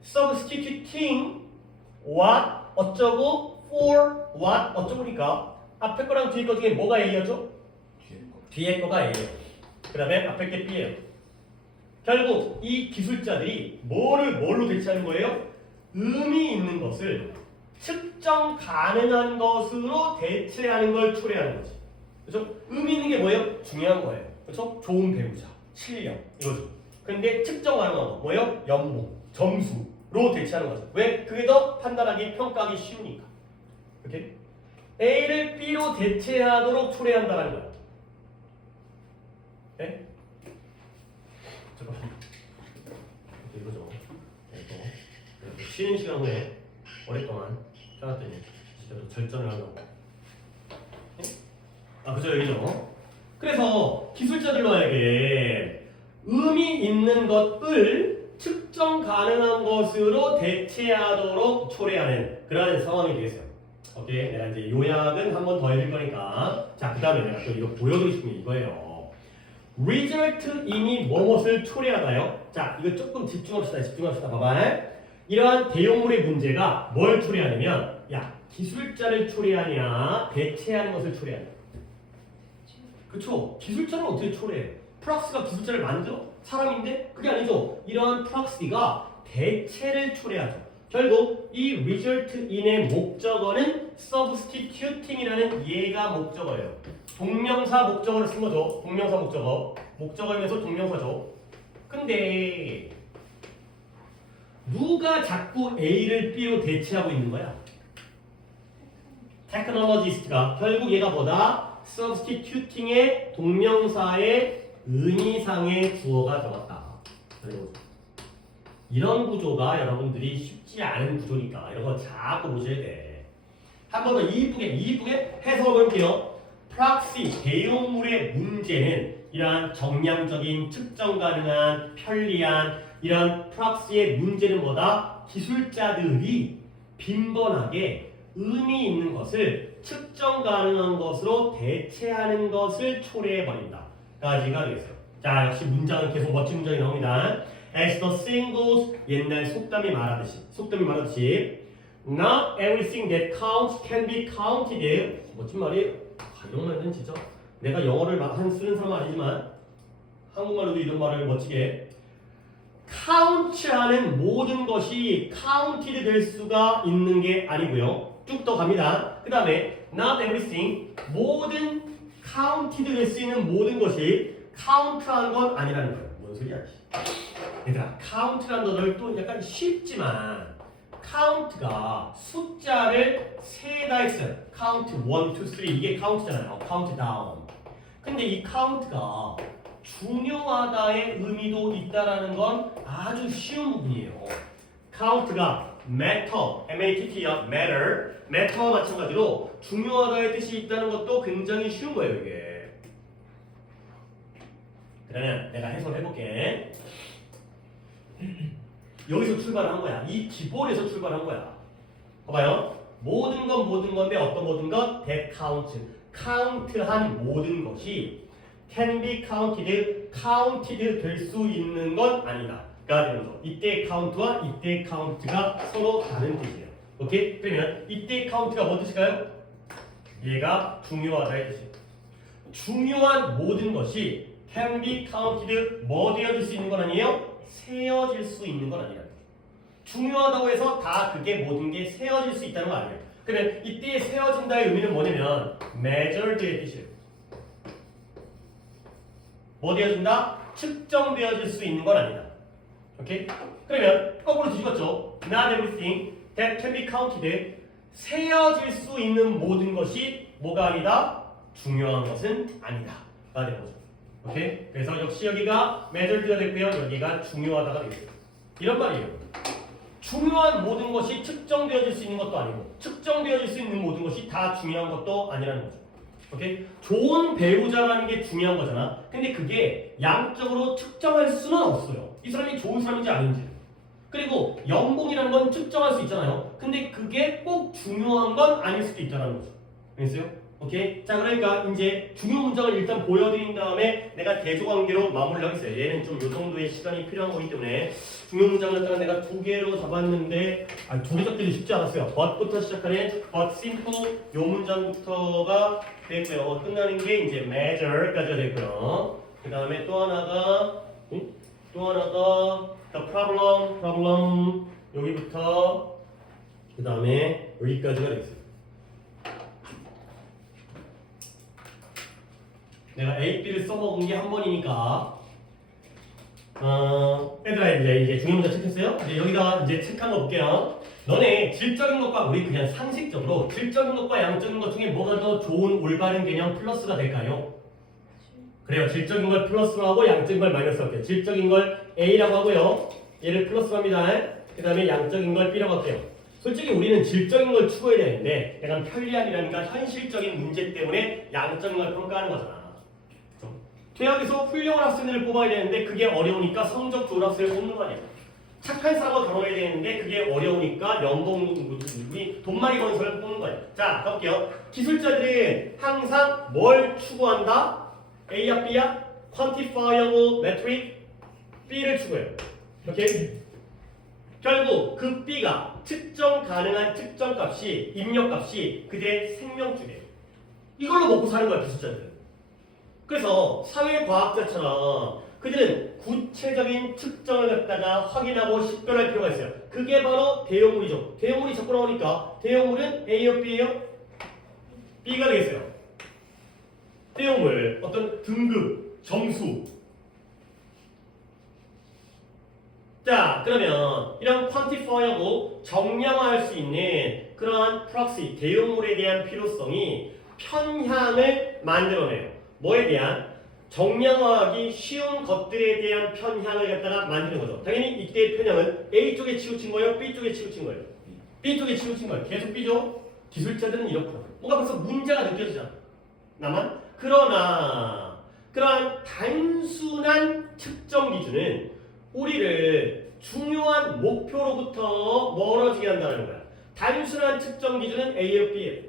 substituting what 어쩌고 for what 어쩌고니까 앞에 거랑 뒤에 거 중에 뭐가 A였죠? 뒤에 거가 A예요. 그 다음에 앞에 게 B예요. 결국 이 기술자들이 뭘로 대체하는 거예요? 의미 있는 것을 측정 가능한 것으로 대체하는 걸 초래하는 거지. 그렇죠? 의미 있는 게 뭐예요? 중요한 거예요. 그렇죠? 좋은 배우자, 실력 이거죠. 근데 측정 가능한 거 뭐예요? 연봉, 점수로 대체하는 거죠. 왜? 그게 더 판단하기, 평가하기 쉬우니까. 오케이? A를 B로 대체하도록 초래한다는 거야. 네? 잠깐만. 이거죠. 이거. 쉬는 시간 후에 오랫동안 펴놨더니 진짜 절전을 하려고. 네? 아, 그죠, 여기죠. 그래서 기술자들로에게 의미 있는 것을 측정 가능한 것으로 대체하도록 초래하는 그런 상황이 되겠어요. 오케이, 내가 이제 요약은 한 번 더 해줄 거니까. 자, 그 다음에 내가 또 이거 보여드리고 싶은 게 이거예요. result in이 무엇을 초래하나요? 자, 이거 조금 집중합시다. 봐봐. 이러한 대용물의 문제가 뭘 초래하냐면, 야, 기술자를 초래하냐, 대체하는 것을 초래하냐. 그쵸? 기술자는 어떻게 초래해? 프락스가 기술자를 만들어? 사람인데? 그게 아니죠. 이러한 프락스가 대체를 초래하죠. 결국 이 result in의 목적어는 substituting이라는 얘가 목적어예요. 동명사 목적어를 쓴 거죠. 동명사 목적어. 목적어이면서 동명사죠. 근데 누가 자꾸 A를 B로 대체하고 있는 거야? 테크놀로지스트가. 결국 얘가 뭐다? substituting의 동명사의 의미상의 주어가 적었다. 이런 구조가 여러분들이 쉽지 않은 구조니까 이런 거 자꾸 보셔야 돼. 한 번 더 이쁘게 해석을 볼게요. 프락시 대용물의 문제는 이러한 정량적인 측정 가능한 편리한 이런 프락시의 문제는 뭐다? 기술자들이 빈번하게 의미 있는 것을 측정 가능한 것으로 대체하는 것을 초래해버린다. 까지가 되겠어요. 자, 역시 문장은 계속 멋진 문장이 나옵니다. As the saying goes, 옛날 속담이 말하듯이 Not everything that counts can be counted. 멋진 말이에요. 이런 말은 진짜 내가 영어를 쓰는 사람은 아니지만 한국말로도 이런 말을 멋지게 count하는 모든 것이 counted 될 수가 있는 게 아니고요. 쭉 더 갑니다. 그 다음에 not everything 모든 counted 될 수 있는 모든 것이 count한 건 아니라는 거예요. 뭔 소리야? 얘들아, count라는 단어를 또 약간 쉽지만 count가 숫자를 세다 했어요. count 1, 2, 3 이게 count잖아요. count down. 근데 이 count가 중요하다의 의미도 있다라는 건 아주 쉬운 부분이에요. count가 matter, M-A-T-T야, matter와 마찬가지로 중요하다의 뜻이 있다는 것도 굉장히 쉬운 거예요, 이게. 그러면 내가 해석을 해볼게. 여기서 출발한 거야. 이 기본에서 출발한 거야. 봐봐요. 모든 건데 어떤 모든 것? that count. count한 모든 것이 can be counted 될 수 있는 건 아니다. 가 되는 거. 이때의 count와 이때의 count가 서로 다른 뜻이에요. 오케이? 그러면 이때의 count가 뭔 뜻일까요? 얘가 중요하다의 뜻이에요. 중요한 모든 것이 can be counted 뭐 되어질 수 있는 건 아니에요? 세어질 수 있는 건 아니라. 중요하다고 해서 다 그게 모든 게 세어질 수 있다는 거 아니에요. 그러면 이때 세어진다의 의미는 뭐냐면 measured의 뜻이에요. 뭐 되어진다? 측정되어질 수 있는 건 아니다. 오케이? 그러면 거꾸로 뒤집었죠. Not everything that can be counted 세어질 수 있는 모든 것이 뭐가 아니다? 중요한 것은 아니다. 가 되는 거죠. 오케이? 그래서 역시 여기가 measured가 됐고요. 여기가 중요하다가 되겠어요. 이런 말이에요. 중요한 모든 것이 측정되어질 수 있는 것도 아니고 측정되어질 수 있는 모든 것이 다 중요한 것도 아니라는 거죠. 오케이? 좋은 배우자라는 게 중요한 거잖아. 근데 그게 양적으로 측정할 수는 없어요. 이 사람이 좋은 사람인지 아닌지. 그리고 연봉이라는 건 측정할 수 있잖아요. 근데 그게 꼭 중요한 건 아닐 수도 있다는 거죠. 알겠어요? 오케이? 자, 그러니까 이제 중요 문장을 일단 보여드린 다음에 내가 대조관계로 마무리를 하겠어요. 얘는 좀 요 정도의 시간이 필요한 거기 때문에 중요 문장을 갖다가 내가 두 개로 잡았는데 두 개 잡기도 쉽지 않았어요. but부터 시작하는 but simple 요 문장부터가 됐고요. 끝나는 게 이제 measure까지가 됐고요. 그 다음에 또 하나가 the problem 여기부터 그 다음에 여기까지가 되겠어요. 내가 A, B를 써먹은 게 한 번이니까 얘들아 이제 중요 문제 체크했어요? 이제 여기다 이제 체크한 거 볼게요. 너네 질적인 것과 우리 그냥 상식적으로 질적인 것과 양적인 것 중에 뭐가 더 좋은 올바른 개념 플러스가 될까요? 그래요. 질적인 걸 플러스로 하고 양적인 걸 마이너스로 할게요. 질적인 걸 A라고 하고요. 얘를 플러스로 합니다. 그 다음에 양적인 걸 B라고 할게요. 솔직히 우리는 질적인 걸 추구해야 되는데 약간 편리함이라니까 현실적인 문제 때문에 양적인 걸 평가하는 거잖아. 대학에서 훌륭한 학생들을 뽑아야 되는데 그게 어려우니까 성적 좋은 학생을 뽑는 거 아니야. 착한 사람을 다뤄야 되는데 그게 어려우니까 우리 돈 많이 버는 사람을 뽑는 거예요. 자, 가볼게요. 기술자들은 항상 뭘 추구한다? A야 B야? Quantifiable metric B를 추구해요. 오케이? 결국 그 B가 측정 가능한 측정값이 입력값이 그들의 생명줄이에요. 이걸로 먹고 사는 거야 기술자들은. 그래서 사회과학자처럼 그들은 구체적인 측정을 갖다가 확인하고 식별할 필요가 있어요. 그게 바로 대형물이죠. 대형물이 자꾸 나오니까 대형물은 A요 B예요? B가 되겠어요. 대형물 어떤 등급, 점수. 자, 그러면 이런 퀀티파이하고 정량화할 수 있는 그러한 프락시, 대형물에 대한 필요성이 편향을 만들어내요. 뭐에 대한? 정량화하기 쉬운 것들에 대한 편향을 갖다가 만드는 거죠. 당연히 이때의 편향은 A 쪽에 치우친 거예요? B 쪽에 치우친 거예요? B 쪽에 치우친 거예요. 계속 B죠? 기술자들은 이렇구나. 뭔가 벌써 문제가 느껴지잖아. 나만? 그러나 그러한 단순한 측정 기준은 우리를 중요한 목표로부터 멀어지게 한다는 거야. 단순한 측정 기준은 A예요, B예요?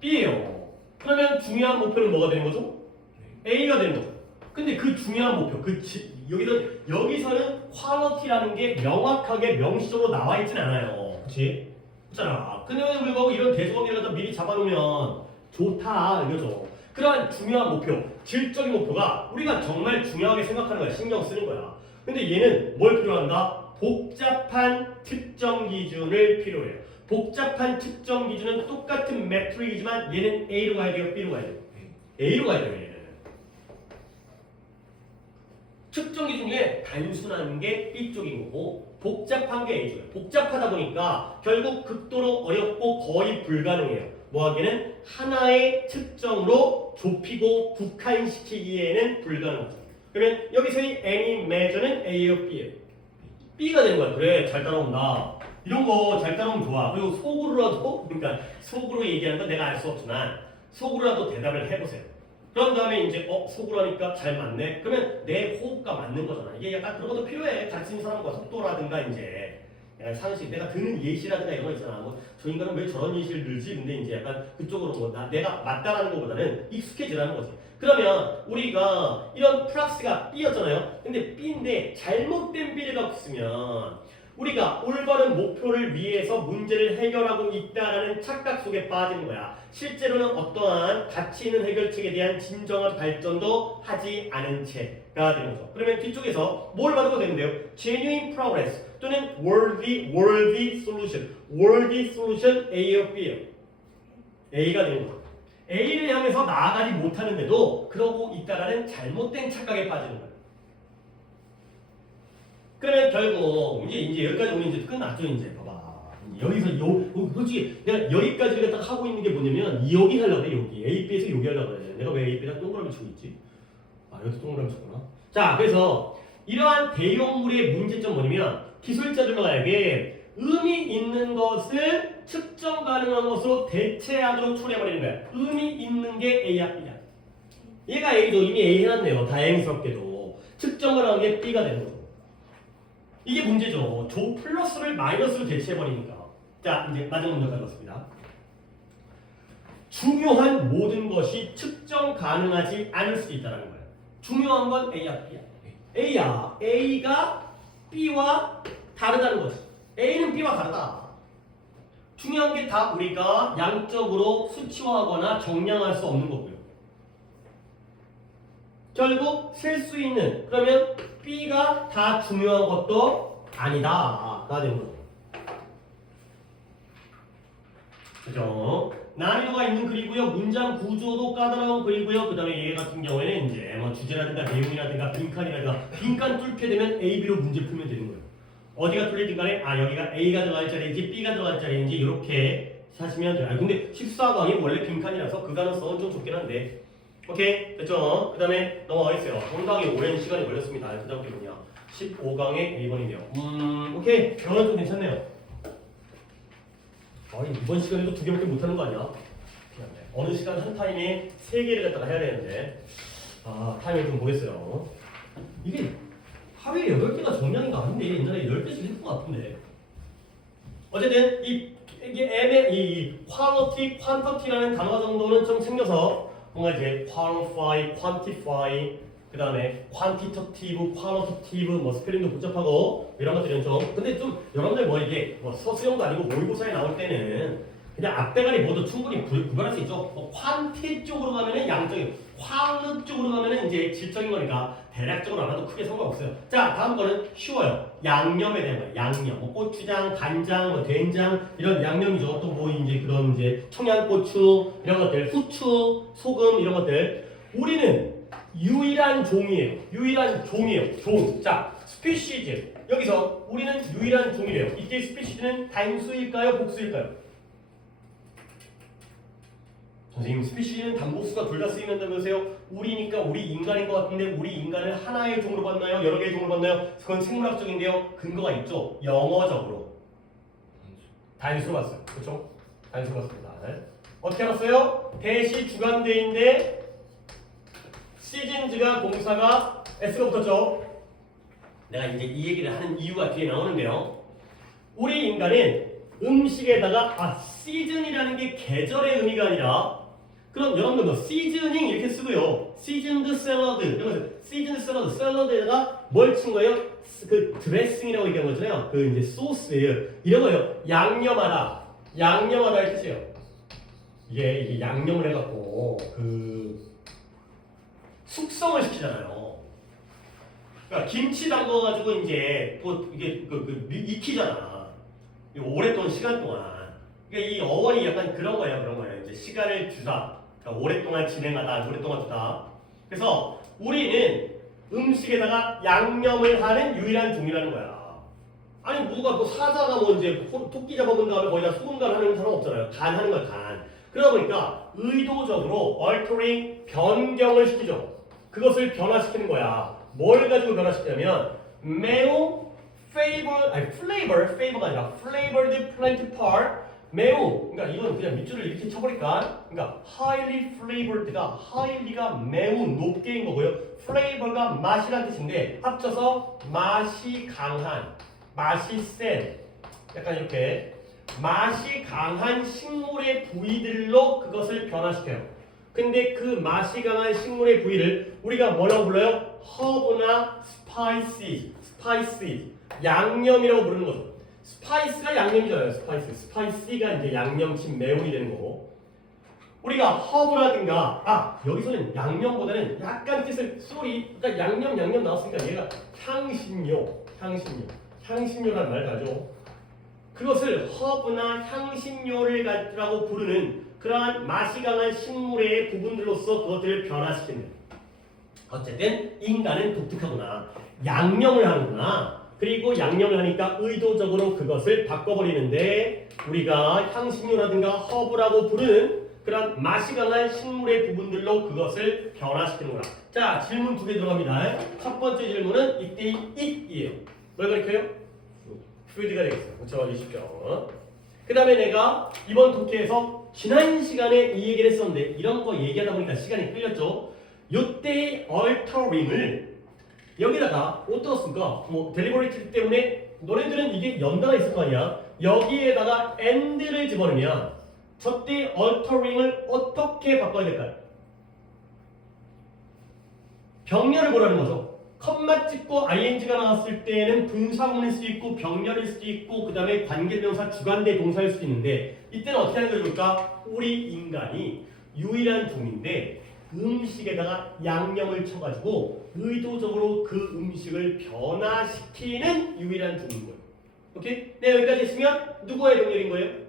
B예요. 그러면 중요한 목표는 뭐가 되는 거죠? A가 되는 거죠. 근데 그 중요한 목표, 여기서는 퀄리티라는 게 명확하게 명시적으로 나와 있진 않아요. 그렇지? 그렇잖아. 근데 불구하고 이런 대소범위를 미리 잡아놓으면 좋다 이거죠. 그러한 중요한 목표, 질적인 목표가 우리가 정말 중요하게 생각하는 거야. 신경 쓰는 거야. 근데 얘는 뭘 필요한가? 복잡한 측정 기준을 필요해요. 복잡한 측정 기준은 똑같은 매트릭이지만 얘는 A로 가야 돼요? B로 가야 돼요? A로 가야 돼요. 얘는. 측정 기준 중에 단순한 게 B 쪽인 거고 복잡한 게 A 쪽이에요. 복잡하다 보니까 결국 극도로 어렵고 거의 불가능해요. 뭐 하기에는 하나의 측정으로 좁히고 국한시키기에는 불가능하죠. 그러면 여기서의 any measure는 A예요, B예요? B가 되는 거야. 그래, 잘 따라온다. 이런 거 잘 따라오면 좋아. 그리고 속으로라도, 그러니까 속으로 얘기하는 건 내가 알 수 없지만 속으로라도 대답을 해보세요. 그런 다음에 이제 속으로 하니까 잘 맞네. 그러면 내 호흡과 맞는 거잖아. 이게 약간 그런 것도 필요해. 가르치는 사람과 속도라든가 이제 약간 상식, 내가 듣는 예시라든가 이런 거 있잖아. 뭐 저 인간은 왜 저런 예시를 들지? 근데 이제 약간 그쪽으로 내가 맞다라는 것보다는 익숙해지라는 거지. 그러면 우리가 이런 프락스가 B였잖아요. 근데 B인데 잘못된 B를 갖고 있으면 우리가 올바른 목표를 위해서 문제를 해결하고 있다라는 착각 속에 빠지는 거야. 실제로는 어떠한 가치 있는 해결책에 대한 진정한 발전도 하지 않은 채가 되는 거죠. 그러면 뒤쪽에서 뭘 받아도 되는데요? Genuine progress 또는 worthy solution. worthy solution A예요, B예요? A가 되는 거죠. A를 향해서 나아가지 못하는데도 그러고 있다라는 잘못된 착각에 빠지는 거예요. 그러면 결국 이제 여기까지 오면 이제 끝났죠. 이제 봐봐. 여기서 솔직히 내가 여기까지 딱 하고 있는 게 뭐냐면 여기 하려고 해. 여기 A, B에서 여기 하려고 해. 내가 왜 A, B에다 동그라미 치고 있지? 아, 여기서 동그라미 쳤구나. 자, 그래서 이러한 대용물의 문제점 뭐냐면 기술자들에게 의미 있는 것을 측정 가능한 것으로 대체하도록 초래해버리는 거야. 의미 있는 게 A야, B야. 얘가 A죠. 이미 A 해놨네요. 다행스럽게도. 측정을 하는 게 B가 되는 거죠. 이게 문제죠. 조 플러스를 마이너스로 대체해버리니까. 자, 이제 마지막 문제까지 왔습니다. 중요한 모든 것이 측정 가능하지 않을 수 있다는 거예요. 중요한 건 A야, B야. A야. A가 B와 다르다는 거지. A는 B와 다르다. 중요한 게 다 우리가 양적으로 수치화하거나 정량할 수 없는 거고요. 결국 셀 수 있는, 그러면 B가 다 중요한 것도 아니다 가 되는 거죠. 그죠? 난이도가 있는 글이고요. 문장 구조도 까다로운 글이고요. 그 다음에 얘 같은 경우에는 이제 뭐 주제라든가 내용이라든가 빈칸이라든가 빈칸 뚫게 되면 A, B로 문제 풀면 되는 거예요. 어디가 뚫리든 간에 여기가 A가 들어갈 자리인지 B가 들어갈 자리인지 이렇게 하시면 돼요. 근데 14강이 원래 빈칸이라서 그 가능성은 좀 좋긴 한데 오케이? 됐죠? 그 다음에 넘어가겠어요. 상당히 오랜 시간이 걸렸습니다. 그 다음 게 뭐냐? 15강의 A번이네요. 오케이. 이거는 좀 괜찮네요. 이번 시간에도 2개밖에 못하는 거 아니야? 어느 시간 한 타임에 3개를 갖다가 해야 되는데 타임을 좀 보겠어요. 이게 하루에 8개가 정량인가 아닌데 옛날에 10개씩 했던 것 같은데 어쨌든 이게 quality, quantity라는 단어 정도는 좀 챙겨서 뭔가 이제 qualify, quantify 그 다음에 quantitative, qualitative 뭐 스펠링도 복잡하고 이런 것들은 좀 근데 좀 여러분들 뭐 이게 뭐 서술형도 아니고 모의고사에 나올 때는 그냥 앞대가리 뭐도 충분히 구별할 수 있죠. 뭐 퀀티 쪽으로 가면은 양적이고 퀄 쪽으로 가면은 이제 질적인 거니까 대략적으로 알아도 크게 상관없어요. 자 다음 거는 쉬워요. 양념에 대한 거예요. 양념, 뭐 고추장, 간장, 뭐 된장 이런 양념이죠. 또 뭐 이제 그런 이제 청양고추 이런 것들, 후추, 소금 이런 것들 우리는 유일한 종이에요. 유일한 종이에요. 종. 자, 스피시즈. 여기서 우리는 유일한 종이래요. 이때 스피시즈는 단수일까요? 복수일까요? 선생님, 스피시즈는 단복수가 둘 다 쓰이는다면서요? 우리니까 우리 인간인 것 같은데 우리 인간을 하나의 종으로 봤나요? 여러 개의 종으로 봤나요? 그건 생물학적인데요. 근거가 있죠. 영어적으로. 단수로 봤어요. 그렇죠? 단수로 봤습니다. 어떻게 알았어요? 대시 주관대인데 시즌즈가 동사가 S가 붙었죠. 내가 이제 이 얘기를 하는 이유가 뒤에 나오는데요. 우리 인간은 음식에다가 시즌이라는 게 계절의 의미가 아니라 그럼 여러분들 뭐 시즈닝 이렇게 쓰고요. 시즌드 샐러드 이런 거 시즌드 샐러드 샐러드에다가 뭘 친 거예요? 그 드레싱이라고 얘기한 거잖아요. 그 이제 소스예요. 이런 거예요. 양념하다. 양념하다 이 뜻이에요. 이게 양념을 해갖고 숙성을 시키잖아요. 그러니까 김치 담궈가지고 이제 이게 익히잖아. 오랫동안 시간 동안. 그러니까 이 어원이 약간 그런 거예요, 그런 거예요. 이제 시간을 주다. 그러니까 오랫동안 진행하다, 오랫동안 두다. 그래서 우리는 음식에다가 양념을 하는 유일한 종이라는 거야. 아니 누가 뭐 사자가 뭐 이제 토끼 잡아본 다음에 거기다 소금 간 하는 사람 없잖아요. 간 하는 거야, 간. 그러다 보니까 의도적으로 altering 변경을 시키죠. 그것을 변화시키는 거야. 뭘 가지고 변화시키냐면 매우 flavor가 아니라 flavored plant part 매우 그러니까 이건 그냥 밑줄을 이렇게 쳐버릴까? 그러니까 highly flavored가 highly가 매우 높게인 거고요. flavor가 맛이란 뜻인데 합쳐서 맛이 강한, 맛이 센 약간 이렇게 맛이 강한 식물의 부위들로 그것을 변화시켜요. 근데 그 맛이 강한 식물의 부위를 우리가 뭐라고 불러요? 허브나 스파이시, 양념이라고 부르는 거죠. 스파이스가 양념이잖아요. 스파이시가 이제 양념친 매운이 되는 거고. 우리가 허브라든가 여기서는 양념보다는 약간 뜻을 그러니까 양념 나왔으니까 얘가 향신료라는 말 가죠. 그것을 허브나 향신료를 가지고 부르는 그러한 맛이 강한 식물의 부분들로서 그것들을 변화시키는. 어쨌든 인간은 독특하구나. 양념을 하는구나. 그리고 양념을 하니까 의도적으로 그것을 바꿔버리는데 우리가 향신료라든가 허브라고 부르는 그런 맛이 강한 식물의 부분들로 그것을 변화시키는구나. 자, 질문 2개 들어갑니다. 첫 번째 질문은 이때 it이에요. 뭘 가리켜요? food가 되겠어요. 그렇죠? 20점. 그 다음에 내가 이번 독해에서 지난 시간에 이 얘기를 했었는데 이런 거 얘기하다 보니까 시간이 끌렸죠. 요때의 altering을 여기다가 어떻게 쓸까? 뭐 deliberate 때문에 너네들은 이게 연다가 있을 거 아니야. 여기에다가 and를 집어넣으면 저때 altering을 어떻게 바꿔야 될까요? 병렬을 보라는 거죠. 컴마 찍고 ing가 나왔을 때는 분사문일 수도 있고 병렬일 수도 있고 그 다음에 관계대명사 주관대 동사일 수도 있는데 이때는 어떻게 하는 거니까 우리 인간이 유일한 종인데 음식에다가 양념을 쳐가지고 의도적으로 그 음식을 변화시키는 유일한 종인 거예요. 오케이? 네, 여기까지 했으면 누구의 병렬인 거예요?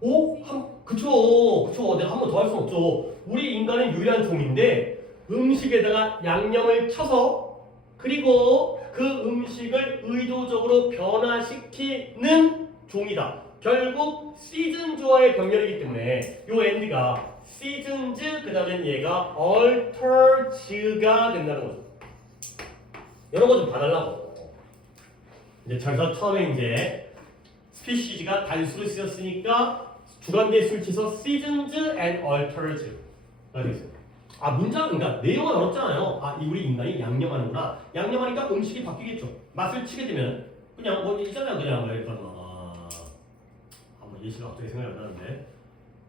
오? 그쵸. 내가 한 번 더 할 수는 없죠. 우리 인간은 유일한 종인데 음식에다가 양념을 쳐서 그리고 그 음식을 의도적으로 변화시키는 종이다. 결국 시즌즈와의 병렬이기 때문에 요 엔드가 시즌즈 그 다음에 얘가 altered가 된다는 거죠. 이런 거 좀 봐달라고. 이제 그래서 처음에 이제 스피시즈가 단수로 쓰였으니까 주관대수를 치서 seasons and altered 가 되겠어요. 문장 그러니까 내용은 어렵잖아요. 우리 인간이 양념하는구나. 양념하니까 음식이 바뀌겠죠. 맛을 치게 되면 그냥 뭐 있잖아요. 그냥 뭐 일단 뭐 예시가 갑자기 생각이 안 나는데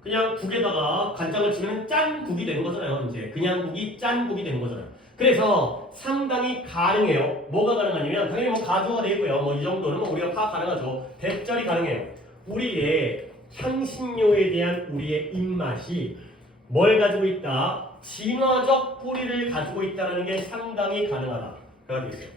그냥 국에다가 간장을 치면 짠 국이 되는 거잖아요. 이제 그냥 국이 짠 국이 되는 거잖아요. 그래서 상당히 가능해요. 뭐가 가능하냐면 당연히 뭐 가주어가 되고요. 뭐 이 정도는 뭐 우리가 파악 가능하죠. 대절이 가능해요. 우리의 향신료에 대한 우리의 입맛이 뭘 가지고 있다? 진화적 뿌리를 가지고 있다는 게 상당히 가능하다. 그래가 되겠어요.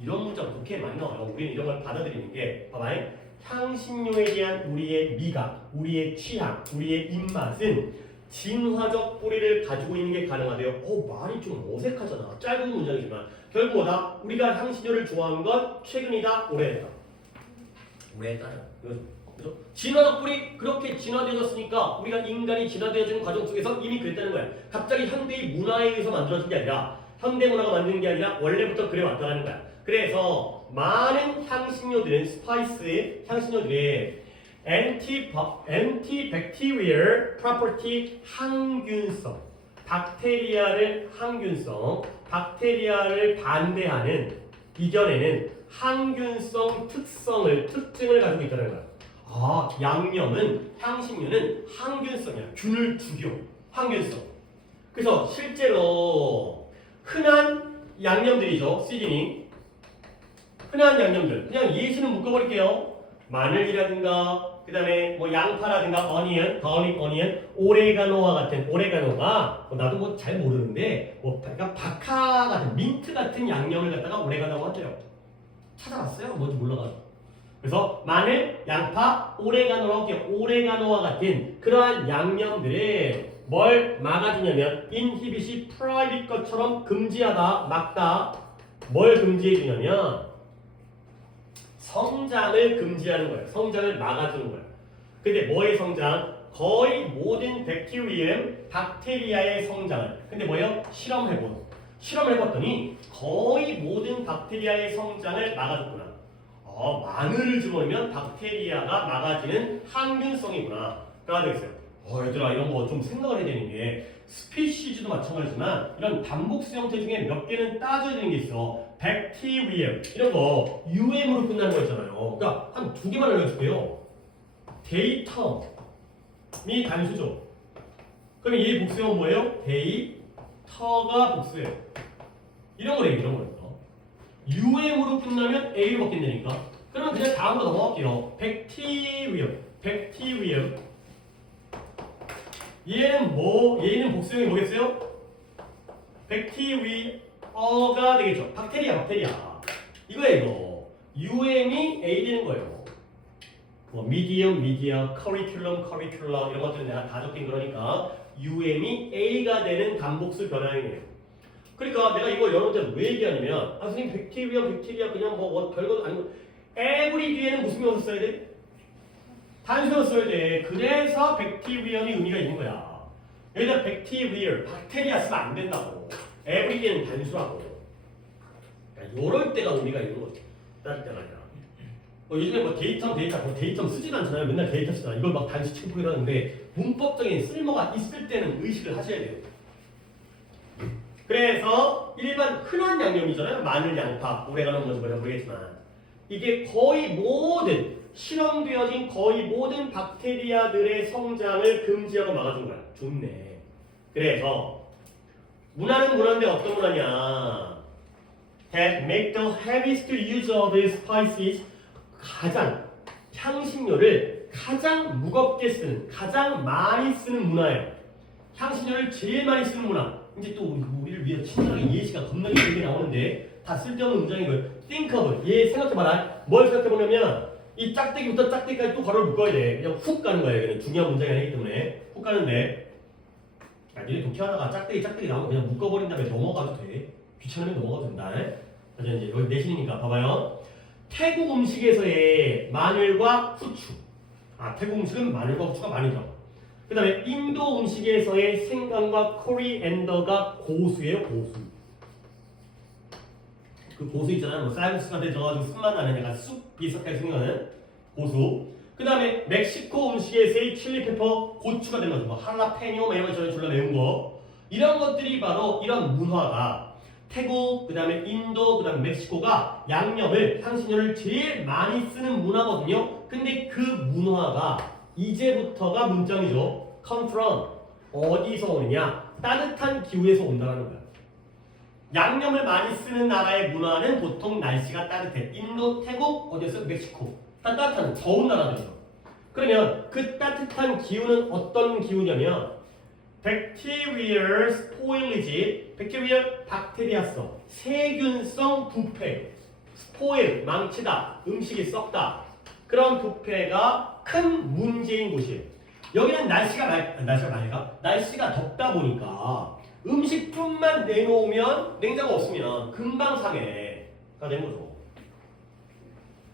이런 문자가 그렇게 많이 나와요. 우리는 이런 걸 받아들이는 게 봐봐요. 향신료에 대한 우리의 미각, 우리의 취향, 우리의 입맛은 진화적 뿌리를 가지고 있는 게 가능하대요. 말이 좀 어색하잖아. 짧은 문장이지만 결국 뭐다? 우리가 향신료를 좋아하는 건 최근이다, 오래됐다. 오래됐다. 그죠? 진화적 뿌리 그렇게 진화되어졌으니까 우리가 인간이 진화되어지는 과정 속에서 이미 그랬다는 거야. 갑자기 현대의 문화에 의해서 만들어진 게 아니라 현대 문화가 만드는 게 아니라 원래부터 그래 왔다는 거야. 그래서 많은 향신료들은 스파이스 향신료들의 antibacterial property 항균성 박테리아를 반대하는 이겨내는 항균성 특징을 가지고 있다는 거야. 양념은 향신료는 항균성이야. 균을 죽여. 항균성. 그래서 실제로 흔한 양념들이죠. 시즈닝. 흔한 양념들. 그냥 예시는 묶어버릴게요. 마늘이라든가 그 다음에 뭐 양파라든가 어니언, 가울릭 어니언, 오레가노와 같은 오레가노가 나도 뭐 잘 모르는데 그러니까 바카 같은 민트 같은 양념을 갖다가 오레가노라고 하더래요. 찾아봤어요? 뭔지 몰라가지고. 그래서 마늘, 양파, 오레가노라고 할게요. 오레가노와 같은 그러한 양념들을 뭘 막아주냐면 인히빗이 프라이빗 것처럼 금지하다, 막다. 뭘 금지해주냐면 성장을 금지하는 거예요. 성장을 막아주는 거예요. 근데 뭐의 성장? 거의 모든 박테리아의 성장을. 근데 뭐예요? 실험을 해봤더니 거의 모든 박테리아의 성장을 막아줬구나. 마늘을 집어넣으면 박테리아가 막아지는 항균성이구나. 그래야 되겠어요. 얘들아 이런 거 좀 생각을 해야 되는 게 스피시즈도 마찬가지지만 이런 단복수 형태 중에 몇 개는 따져야 되는 게 있어. 백티리아 이런 거 UM으로 끝나는 거 있잖아요. 그러니까 한 두 개만 알려줄게요. 데이텀이 단수죠. 그럼 얘 복수형은 뭐예요? 데이터가 복수예요. 이런 거래요. 이런 거예요. UM으로 끝나면 A로 바뀐다니까. 그러면 그냥 다음으로 넘어갈게요. 백티리아 얘는 복수형이 뭐겠어요? 백티리아가 되겠죠. 박테리아. 이거. UM이 A 되는 거예요. 뭐 미디어, 커리큘럼 이런 것들은 내가 다 적힌 거니까 UM이 A가 되는 단복수 변화형이에요. 그러니까 내가 이거 여러분들 왜 얘기하냐면 선생님 백티리아 그냥 뭐 별거 아니고 에브리 뒤에는 무슨 명사 써야 돼? 단수로 써야 돼. 그래서 백티리아의 의미가 있는 거야. 여기다 박테리아 쓰면 안 된다고. 에브리게는 단수라고. 그러니까 요럴 때가 의미가 있는 거지. 다를 때가 아니라. 요즘에 뭐 데이텀 쓰진 않잖아요. 맨날 데이터 쓰잖아. 이걸 막 단수 취급하고 이러는데 문법적인 쓸모가 있을 때는 의식을 하셔야 돼요. 그래서 일반 흔한 양념이잖아요. 마늘, 양파, 오레가노 뭔지 모르겠지만 이게 거의 모든 실험되어진 거의 모든 박테리아들의 성장을 금지하고 막아준 거야. 좋네. 그래서 문화는 문화인데 어떤 문화냐? That make the heaviest use of spices 향신료를 가장 무겁게 쓰는, 가장 많이 쓰는 문화예요. 향신료를 제일 많이 쓰는 문화. 이제 또 우리를 위해 친절하게 예시가 겁나게 길게 나오는데 다 쓸데없는 문장이고요. Think of, 얘 생각해봐라. 뭘 생각해보냐면 이 짝대기부터 짝대기까지 또 괄호를 묶어야 돼. 그냥 훅 가는 거예요. 이거는 중요한 문장이 아니기 때문에 훅 가는데 니네 독해하다가 짝대기 나오면 그냥 묶어버린 다음에 넘어가도 돼. 귀찮으면 넘어가도 된다. 그래서 이제 여기 내신이니까 봐봐요. 태국 음식에서의 마늘과 후추. 태국 음식은 마늘과 후추가 많이 들어. 그 다음에 인도 음식에서의 생강과 코리앤더가 고수예요. 고수. 그 고수 있잖아요. 뭐 쌀국수한테 들어가지고 숨만 나는 약간 쑥 비슷하게 생겨나는 고수. 그 다음에 멕시코 음식에서의 칠리페퍼 고추가 되는 거죠. 뭐 할라페뇨 이런 거 전에 졸라 매운 거. 이런 것들이 바로 이런 문화가 태국, 그 다음에 인도, 그 다음에 멕시코가 양념을, 향신료를 제일 많이 쓰는 문화거든요. 근데 그 문화가 이제부터가 문장이죠. come from. 어디서 오느냐? 따뜻한 기후에서 온다는 거야. 양념을 많이 쓰는 나라의 문화는 보통 날씨가 따뜻해. 인도, 태국, 어디였어? 멕시코. 다 따뜻한, 더운 나라들이죠. 그러면 그 따뜻한 기후는 어떤 기후냐면 bacterial spoilage, bacterial 박테리아성, 세균성 부패, spoil, 망치다, 음식이 썩다. 그런 부패가 큰 문제인 곳이에요. 여기는 날씨가 덥다 보니까 음식품만 내놓으면 냉장고 없으면 금방 상해가 되는 거죠.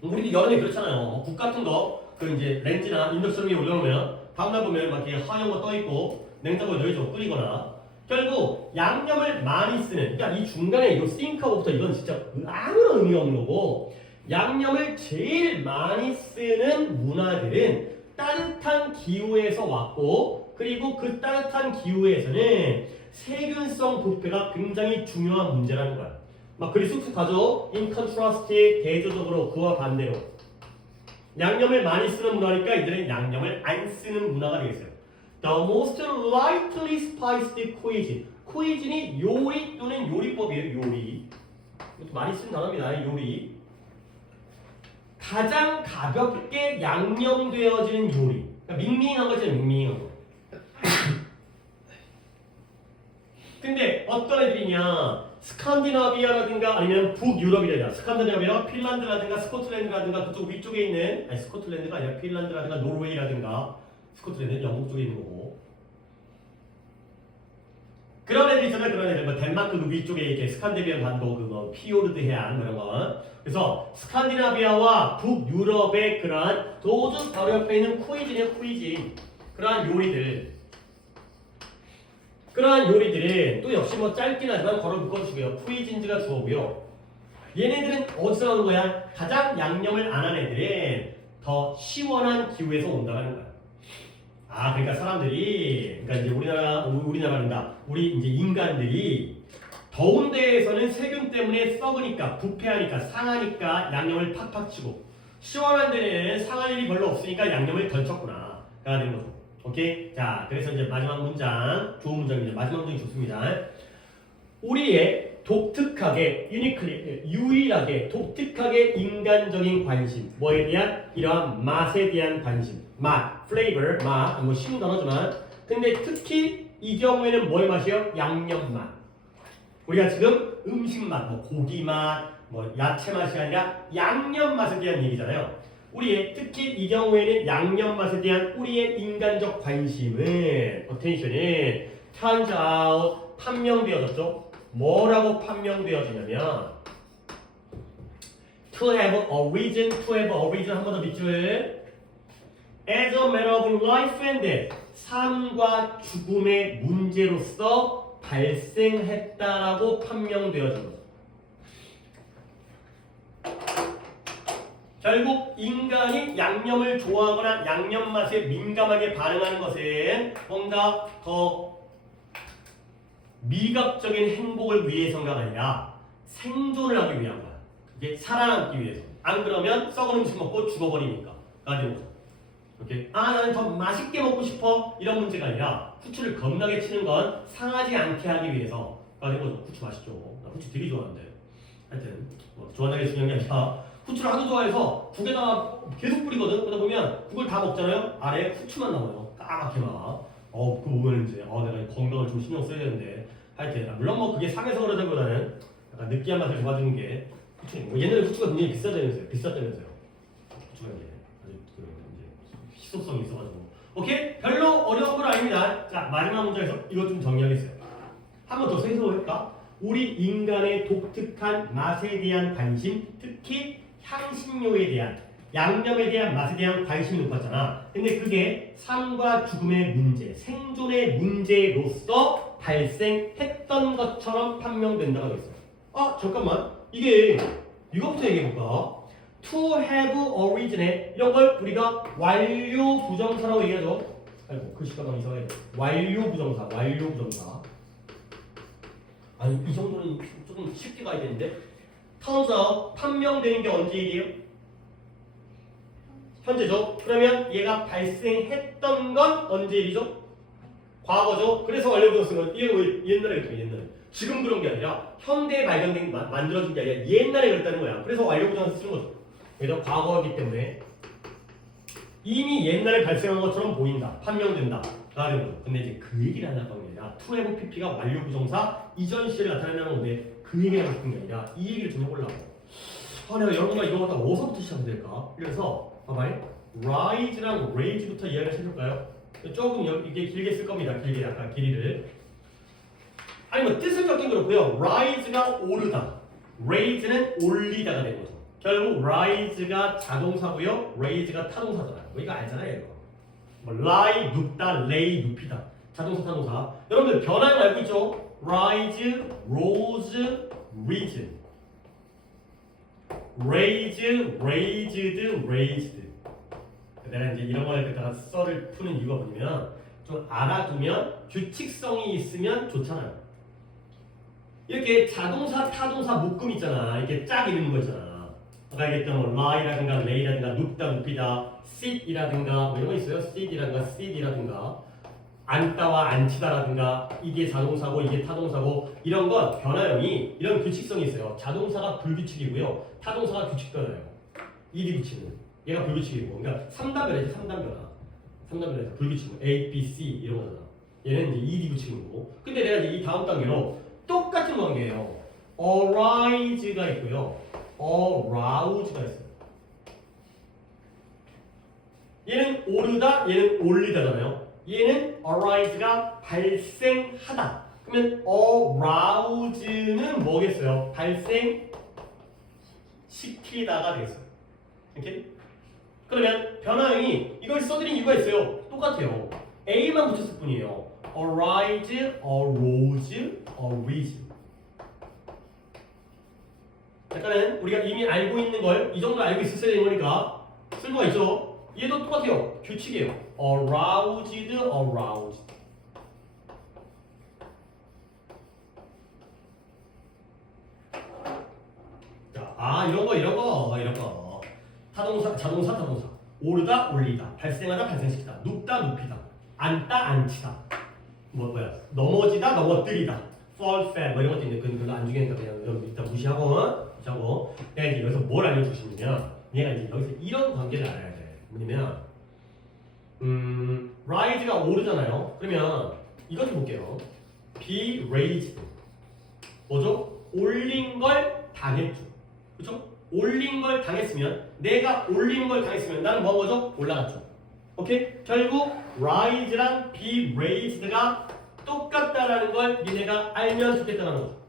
우리도 여름에 그렇잖아요. 국 같은 거 그 이제 렌즈나 인덕션 위에 올려놓으면 다음날 보면 막 이렇게 하얀 거 떠 있고 냉장고에 넣어줘 끓이거나 결국 양념을 많이 쓰는 그러니까 이 중간에 이거 싱크하고부터 이건 진짜 아무런 의미가 없는 거고 양념을 제일 많이 쓰는 문화들은 따뜻한 기후에서 왔고 그리고 그 따뜻한 기후에서는 세균성 부패가 굉장히 중요한 문제라는 거야. 막 그리 쑥쑥하죠. In contrast, 대조적으로 그와 반대로 양념을 많이 쓰는 문화니까 이들은 양념을 안 쓰는 문화가 되겠어요. The most lightly spiced cuisine. cuisine이 요리 또는 요리법이에요. 요리. 이것도 많이 쓰는 단어입니다. 요리. 가장 가볍게 양념되어지는 요리. 그러니까 밍밍한 거죠. 밍밍한 거. 근데 어떤 애들이냐 스칸디나비아라든가 아니면 북유럽이라든가 스칸디나비아, 핀란드라든가 스코틀랜드라든가 그쪽 위쪽에 있는 아니 스코틀랜드가 아니라 핀란드라든가 노르웨이라든가 스코틀랜드는 영국 쪽에 있는 거고 그런 애들 있잖아요. 그런 애들 뭐 덴마크 그 위쪽에 이렇게 스칸디나비아 반도 그거 피오르드 해안 그런 거 그래서 스칸디나비아와 북유럽의 그러한 도주 바로 옆에 있는 쿠이진이에요. 쿠이진 그러한 요리들 그러한 요리들은 또 역시 뭐 짧긴 하지만 걸어 묶어주시고요. 쿠이진즈가 주어고요. 얘네들은 어디서 나오는 거야? 가장 양념을 안 한 애들은 더 시원한 기후에서 온다는 거야. 그러니까 사람들이 그러니까 이제 우리나라입니다. 우리 이제 인간들이 더운 데에서는 세균 때문에 썩으니까 부패하니까 상하니까 양념을 팍팍 치고 시원한 데는 상할 일이 별로 없으니까 양념을 덜 쳤구나. 가 되는 거죠. 오케이? 자, 그래서 이제 마지막 문장, 좋은 문장입니다. 마지막 문장이 좋습니다. 우리의 독특하게, 유일하게, 독특하게 인간적인 관심. 뭐에 대한? 이러한 맛에 대한 관심. 맛, flavor, 맛. 뭐 쉬운 단어지만. 근데 특히 이 경우에는 뭐의 맛이요? 양념 맛. 우리가 지금 음식 맛, 뭐 고기 맛, 뭐 야채 맛이 아니라 양념 맛에 대한 얘기잖아요. 우리의 특히 이 경우에는 양념 맛에 대한 우리의 인간적 관심은 attention은 turns out 판명되어졌죠. 뭐라고 판명되어지냐면 to have a reason, to have a reason 한 번 더 밑줄 as a matter of life and death 삶과 죽음의 문제로서 발생했다라고 판명되어진 거죠. 결국 인간이 양념을 좋아하거나 양념 맛에 민감하게 반응하는 것은 뭔가 더 미각적인 행복을 위해서가 아니라 생존을 하기 위한 거야. 이게 살아남기 위해서. 안 그러면 썩은 음식 먹고 죽어버리니까. 가 되는 거죠. 오케이? 나는 더 맛있게 먹고 싶어. 이런 문제가 아니라 후추를 겁나게 치는 건 상하지 않게 하기 위해서. 가 되는 거죠. 후추 맛있죠. 나 후추 되게 좋아하는데. 하여튼 뭐 좋아하는 게 중요한 게 아니라 후추를 하도 좋아해서 국에다가 계속 뿌리거든. 그러다 보면 국을 다 먹잖아요. 아래에 후추만 나와요. 까맣게 막. 그거 보면 이제 내가 건강을 좀 신경 써야 되는데. 하여튼 물론 뭐 그게 상해서 그러다기보다는 약간 느끼한 맛을 도와주는 게 후추인 거. 옛날에 후추가 굉장히 비쌌다면서요. 후추가 이제. 지속성이 있어가지고. 오케이? 별로 어려운 건 아닙니다. 자, 마지막 문제에서 이것 좀 정리하겠어요. 한 번 더 생소할까? 우리 인간의 독특한 맛에 대한 관심, 특히 향신료에 대한, 양념에 대한 맛에 대한 관심이 높았잖아. 근데 그게 삶과 죽음의 문제, 생존의 문제로서 발생했던 것처럼 판명된다고 했어요. 아, 잠깐만. 이거부터 얘기해볼까? To have originate 이런 걸 우리가 완료 부정사라고 얘기하죠. 아이고 글씨가 너무 이상해. 완료 부정사. 아니 이 정도는 조금 쉽게 가야 되는데. 타운사 판명되는 게 언제 일이에요? 현재죠. 그러면 얘가 발생했던 건 언제 일이죠? 과거죠. 그래서 완료 부정사 쓴 건 얘가 왜 옛날에 그랬죠. 옛날에. 지금 그런 게 아니라 현대에 발견된 만들어진 게 아니라 옛날에 그랬다는 거야. 그래서 완료 부정사 쓰는 거죠. 그래서 과거이기 때문에 이미 옛날에 발생한 것처럼 보인다, 판명된다 라는 거죠. 근데 이제 그 얘기를 하려고 하는 게 아니라 to have pp가 완료 부정사 이전 시제를 나타낸다는 건데 그 얘기를 하고 싶은 게 아니라 이 얘기를 좀 해보려고. 내가 여러분과 이거 갖다 어디서부터 시작하면 될까? 그래서 봐봐요. rise랑 raise부터 이야기를 해볼까요? 조금 이게 길게 쓸 겁니다. 길게 약간 길이를. 아니 뭐 뜻은 적긴 그렇고요. rise가 오르다, raise는 올리다가 되는 거죠. 결국 rise가 자동사고요, raise가 타동사잖아요. 이거 알잖아요, 이거. 뭐 lie 눕다, lay 눕히다. 자동사, 타동사. 여러분들 변화는 알고 있죠? rise, rose, risen. raise, raised, raised. 내가 이제 이런 거를 갖다가 썰을 푸는 이유가 뭐냐면 좀 알아두면 규칙성이 있으면 좋잖아요. 이렇게 자동사, 타동사 묶음 있잖아. 이렇게 짝 이루는 거 있잖아. 아까 얘기했던 뭐 lie라든가 lay라든가 눕다, 눕히다, sit이라든가 뭐 이런 거 있어요. sit이라든가 seat이라든가 앉다와 앉히다라든가 이게 자동사고 이게 타동사고 이런 건 변화형이 이런 규칙성이 있어요. 자동사가 불규칙이고요. 타동사가 규칙변화예요. 이디 규칙은 얘가 불규칙이고 그러니까 3단 변화지 3단 변화. 3단 변화에서 불규칙 A, B, C 이런 거잖아. 얘는 이제 이디 규칙인 거고. 근데 내가 이제 이 다음 단계로 똑같은 관계예요. arise가 있고요. arouse가 있어요. 얘는 오르다, 얘는 올리다잖아요. 얘는 arise가 발생하다. 그러면 arouse는 뭐겠어요? 발생시키다가 되겠어요. 이렇게? 그러면 변화형이 이걸 써드린 이유가 있어요. 똑같아요. A만 붙였을 뿐이에요. arise, arose, arisen. 약간은 우리가 이미 알고 있는 걸 이 정도 알고 있었어야 되는 거니까 쓸모가 있죠. 얘도 똑같아요. 규칙이에요. aroused, aroused. 자, 이런 거. 타동사, 자동사, 타동사. 오르다, 올리다. 발생하다, 발생시키다. 눕다, 눕히다. 앉다, 앉히다. 넘어지다, 넘어뜨리다. fall, fell. 뭐 이런 것도 있는데 그건 안 중요하니까 그냥 일단 무시하고. 내가 이제 여기서 뭘 알려주고 싶냐면 얘가 이제 여기서 이런 관계를 알아야 돼. 뭐냐면 rise가 오르잖아요. 그러면 이것 좀 볼게요. be raised. 뭐죠? 올린 걸 당했죠. 그렇죠? 올린 걸 당했으면 내가 올린 걸 당했으면 나는 뭐 거죠? 올라갔죠. 오케이? 결국 rise랑 be raised가 똑같다라는 걸 니네가 알면 좋겠다는 거죠.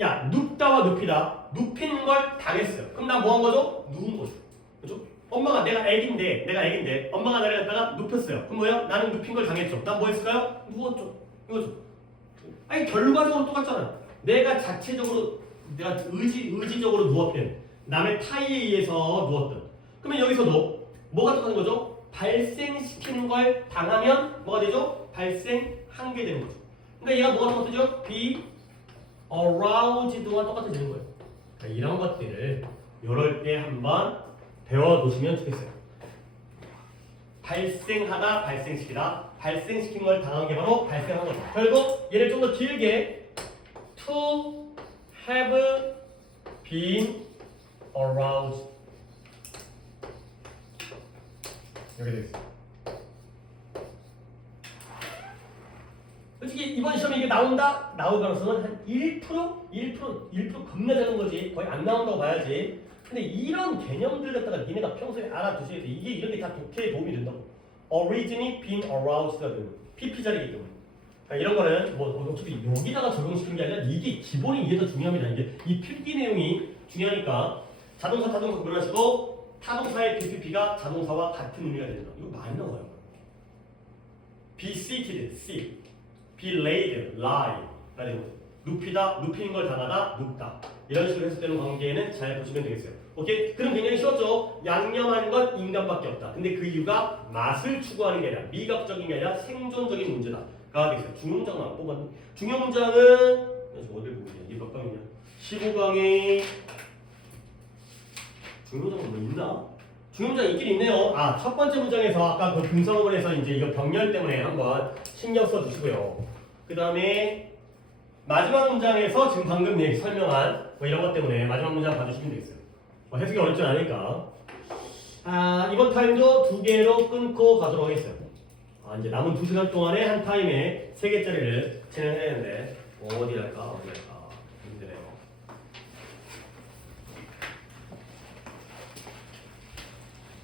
야, 눕다와 눕히다. 눕히는 걸 당했어요. 그럼 나 뭐 한 거죠? 누운 거죠. 그죠? 엄마가 내가 애기인데 엄마가 나를 갖다가 눕혔어요. 그럼 뭐예요? 나는 눕힌 걸 당했죠. 난 뭐 했을까요? 누웠죠. 이거죠. 아니 결과적으로 똑같잖아. 내가 의지적으로 누웠든 남의 타의에 의해서 누웠든. 그러면 여기서도 뭐가 똑같은 거죠? 발생시키는 걸 당하면 뭐가 되죠? 발생한 게 되는 거죠. 그러니까 얘가 뭐가 똑같죠? be aroused와 똑같아지는 거예요. 그러니까 이런 것들을 이럴 때 한번 배워두시면 좋겠어요. 발생하다, 발생시키다. 발생시킨 걸 당한 게 바로 발생한 거죠. 결국 얘를 좀 더 길게 to have been aroused 이렇게 되겠습니다. 솔직히 이번 시험에 이게 나올 가능성은 한 1%? 1% 겁나 작은 거지. 거의 안 나온다고 봐야지. 근데 이런 개념들 갖다가 니네가 평소에 알아두셔야 돼. 이게 이런 게 다 독해에 도움이 된다고. Originally been aroused거든. PP 자리이기 때문에. 그러니까 이런 거는 뭐 어차피 여기다가 적용시키는 게 아니라 이게 기본이 이게 더 중요합니다. 이게 이 필기 내용이 중요하니까 자동차 타동사 구분하시고 타동사의 PPP가 자동사와 같은 의미가 된다. 이거 많이 나와요. Be seated, sit. Be laid, lie. 눕히다, 눕히는 걸 당하다, 눕다. 이런 식으로 해석되는 관계는 잘 보시면 되겠어요. 오케이? 그럼 굉장히 쉬웠죠? 양념한 건 인간밖에 없다. 근데 그 이유가 맛을 추구하는 게 아니라 미각적인 게 아니라 생존적인 문제다. 가 되겠어요. 중요문장은 안 뽑았네. 중요문장은 어딜 보고 있냐? 이게 몇 강이냐? 15강에 중요문장은 뭐 있나? 중요문장 있긴 있네요. 아, 첫 번째 문장에서 아까 그 분석을 해서 이제 이거 병렬 때문에 한번 신경 써 주시고요. 그 다음에 마지막 문장에서 지금 방금 설명한 뭐 이런 것 때문에 마지막 문장 봐주시면 되겠어요. 뭐 해석이 어렵지 않으니까. 아, 이번 타임도 2개로 끊고 가도록 하겠어요. 아, 이제 남은 2시간 동안에 한 타임에 3개짜리를 진행해야 되는데 어디 할까? 힘드네요.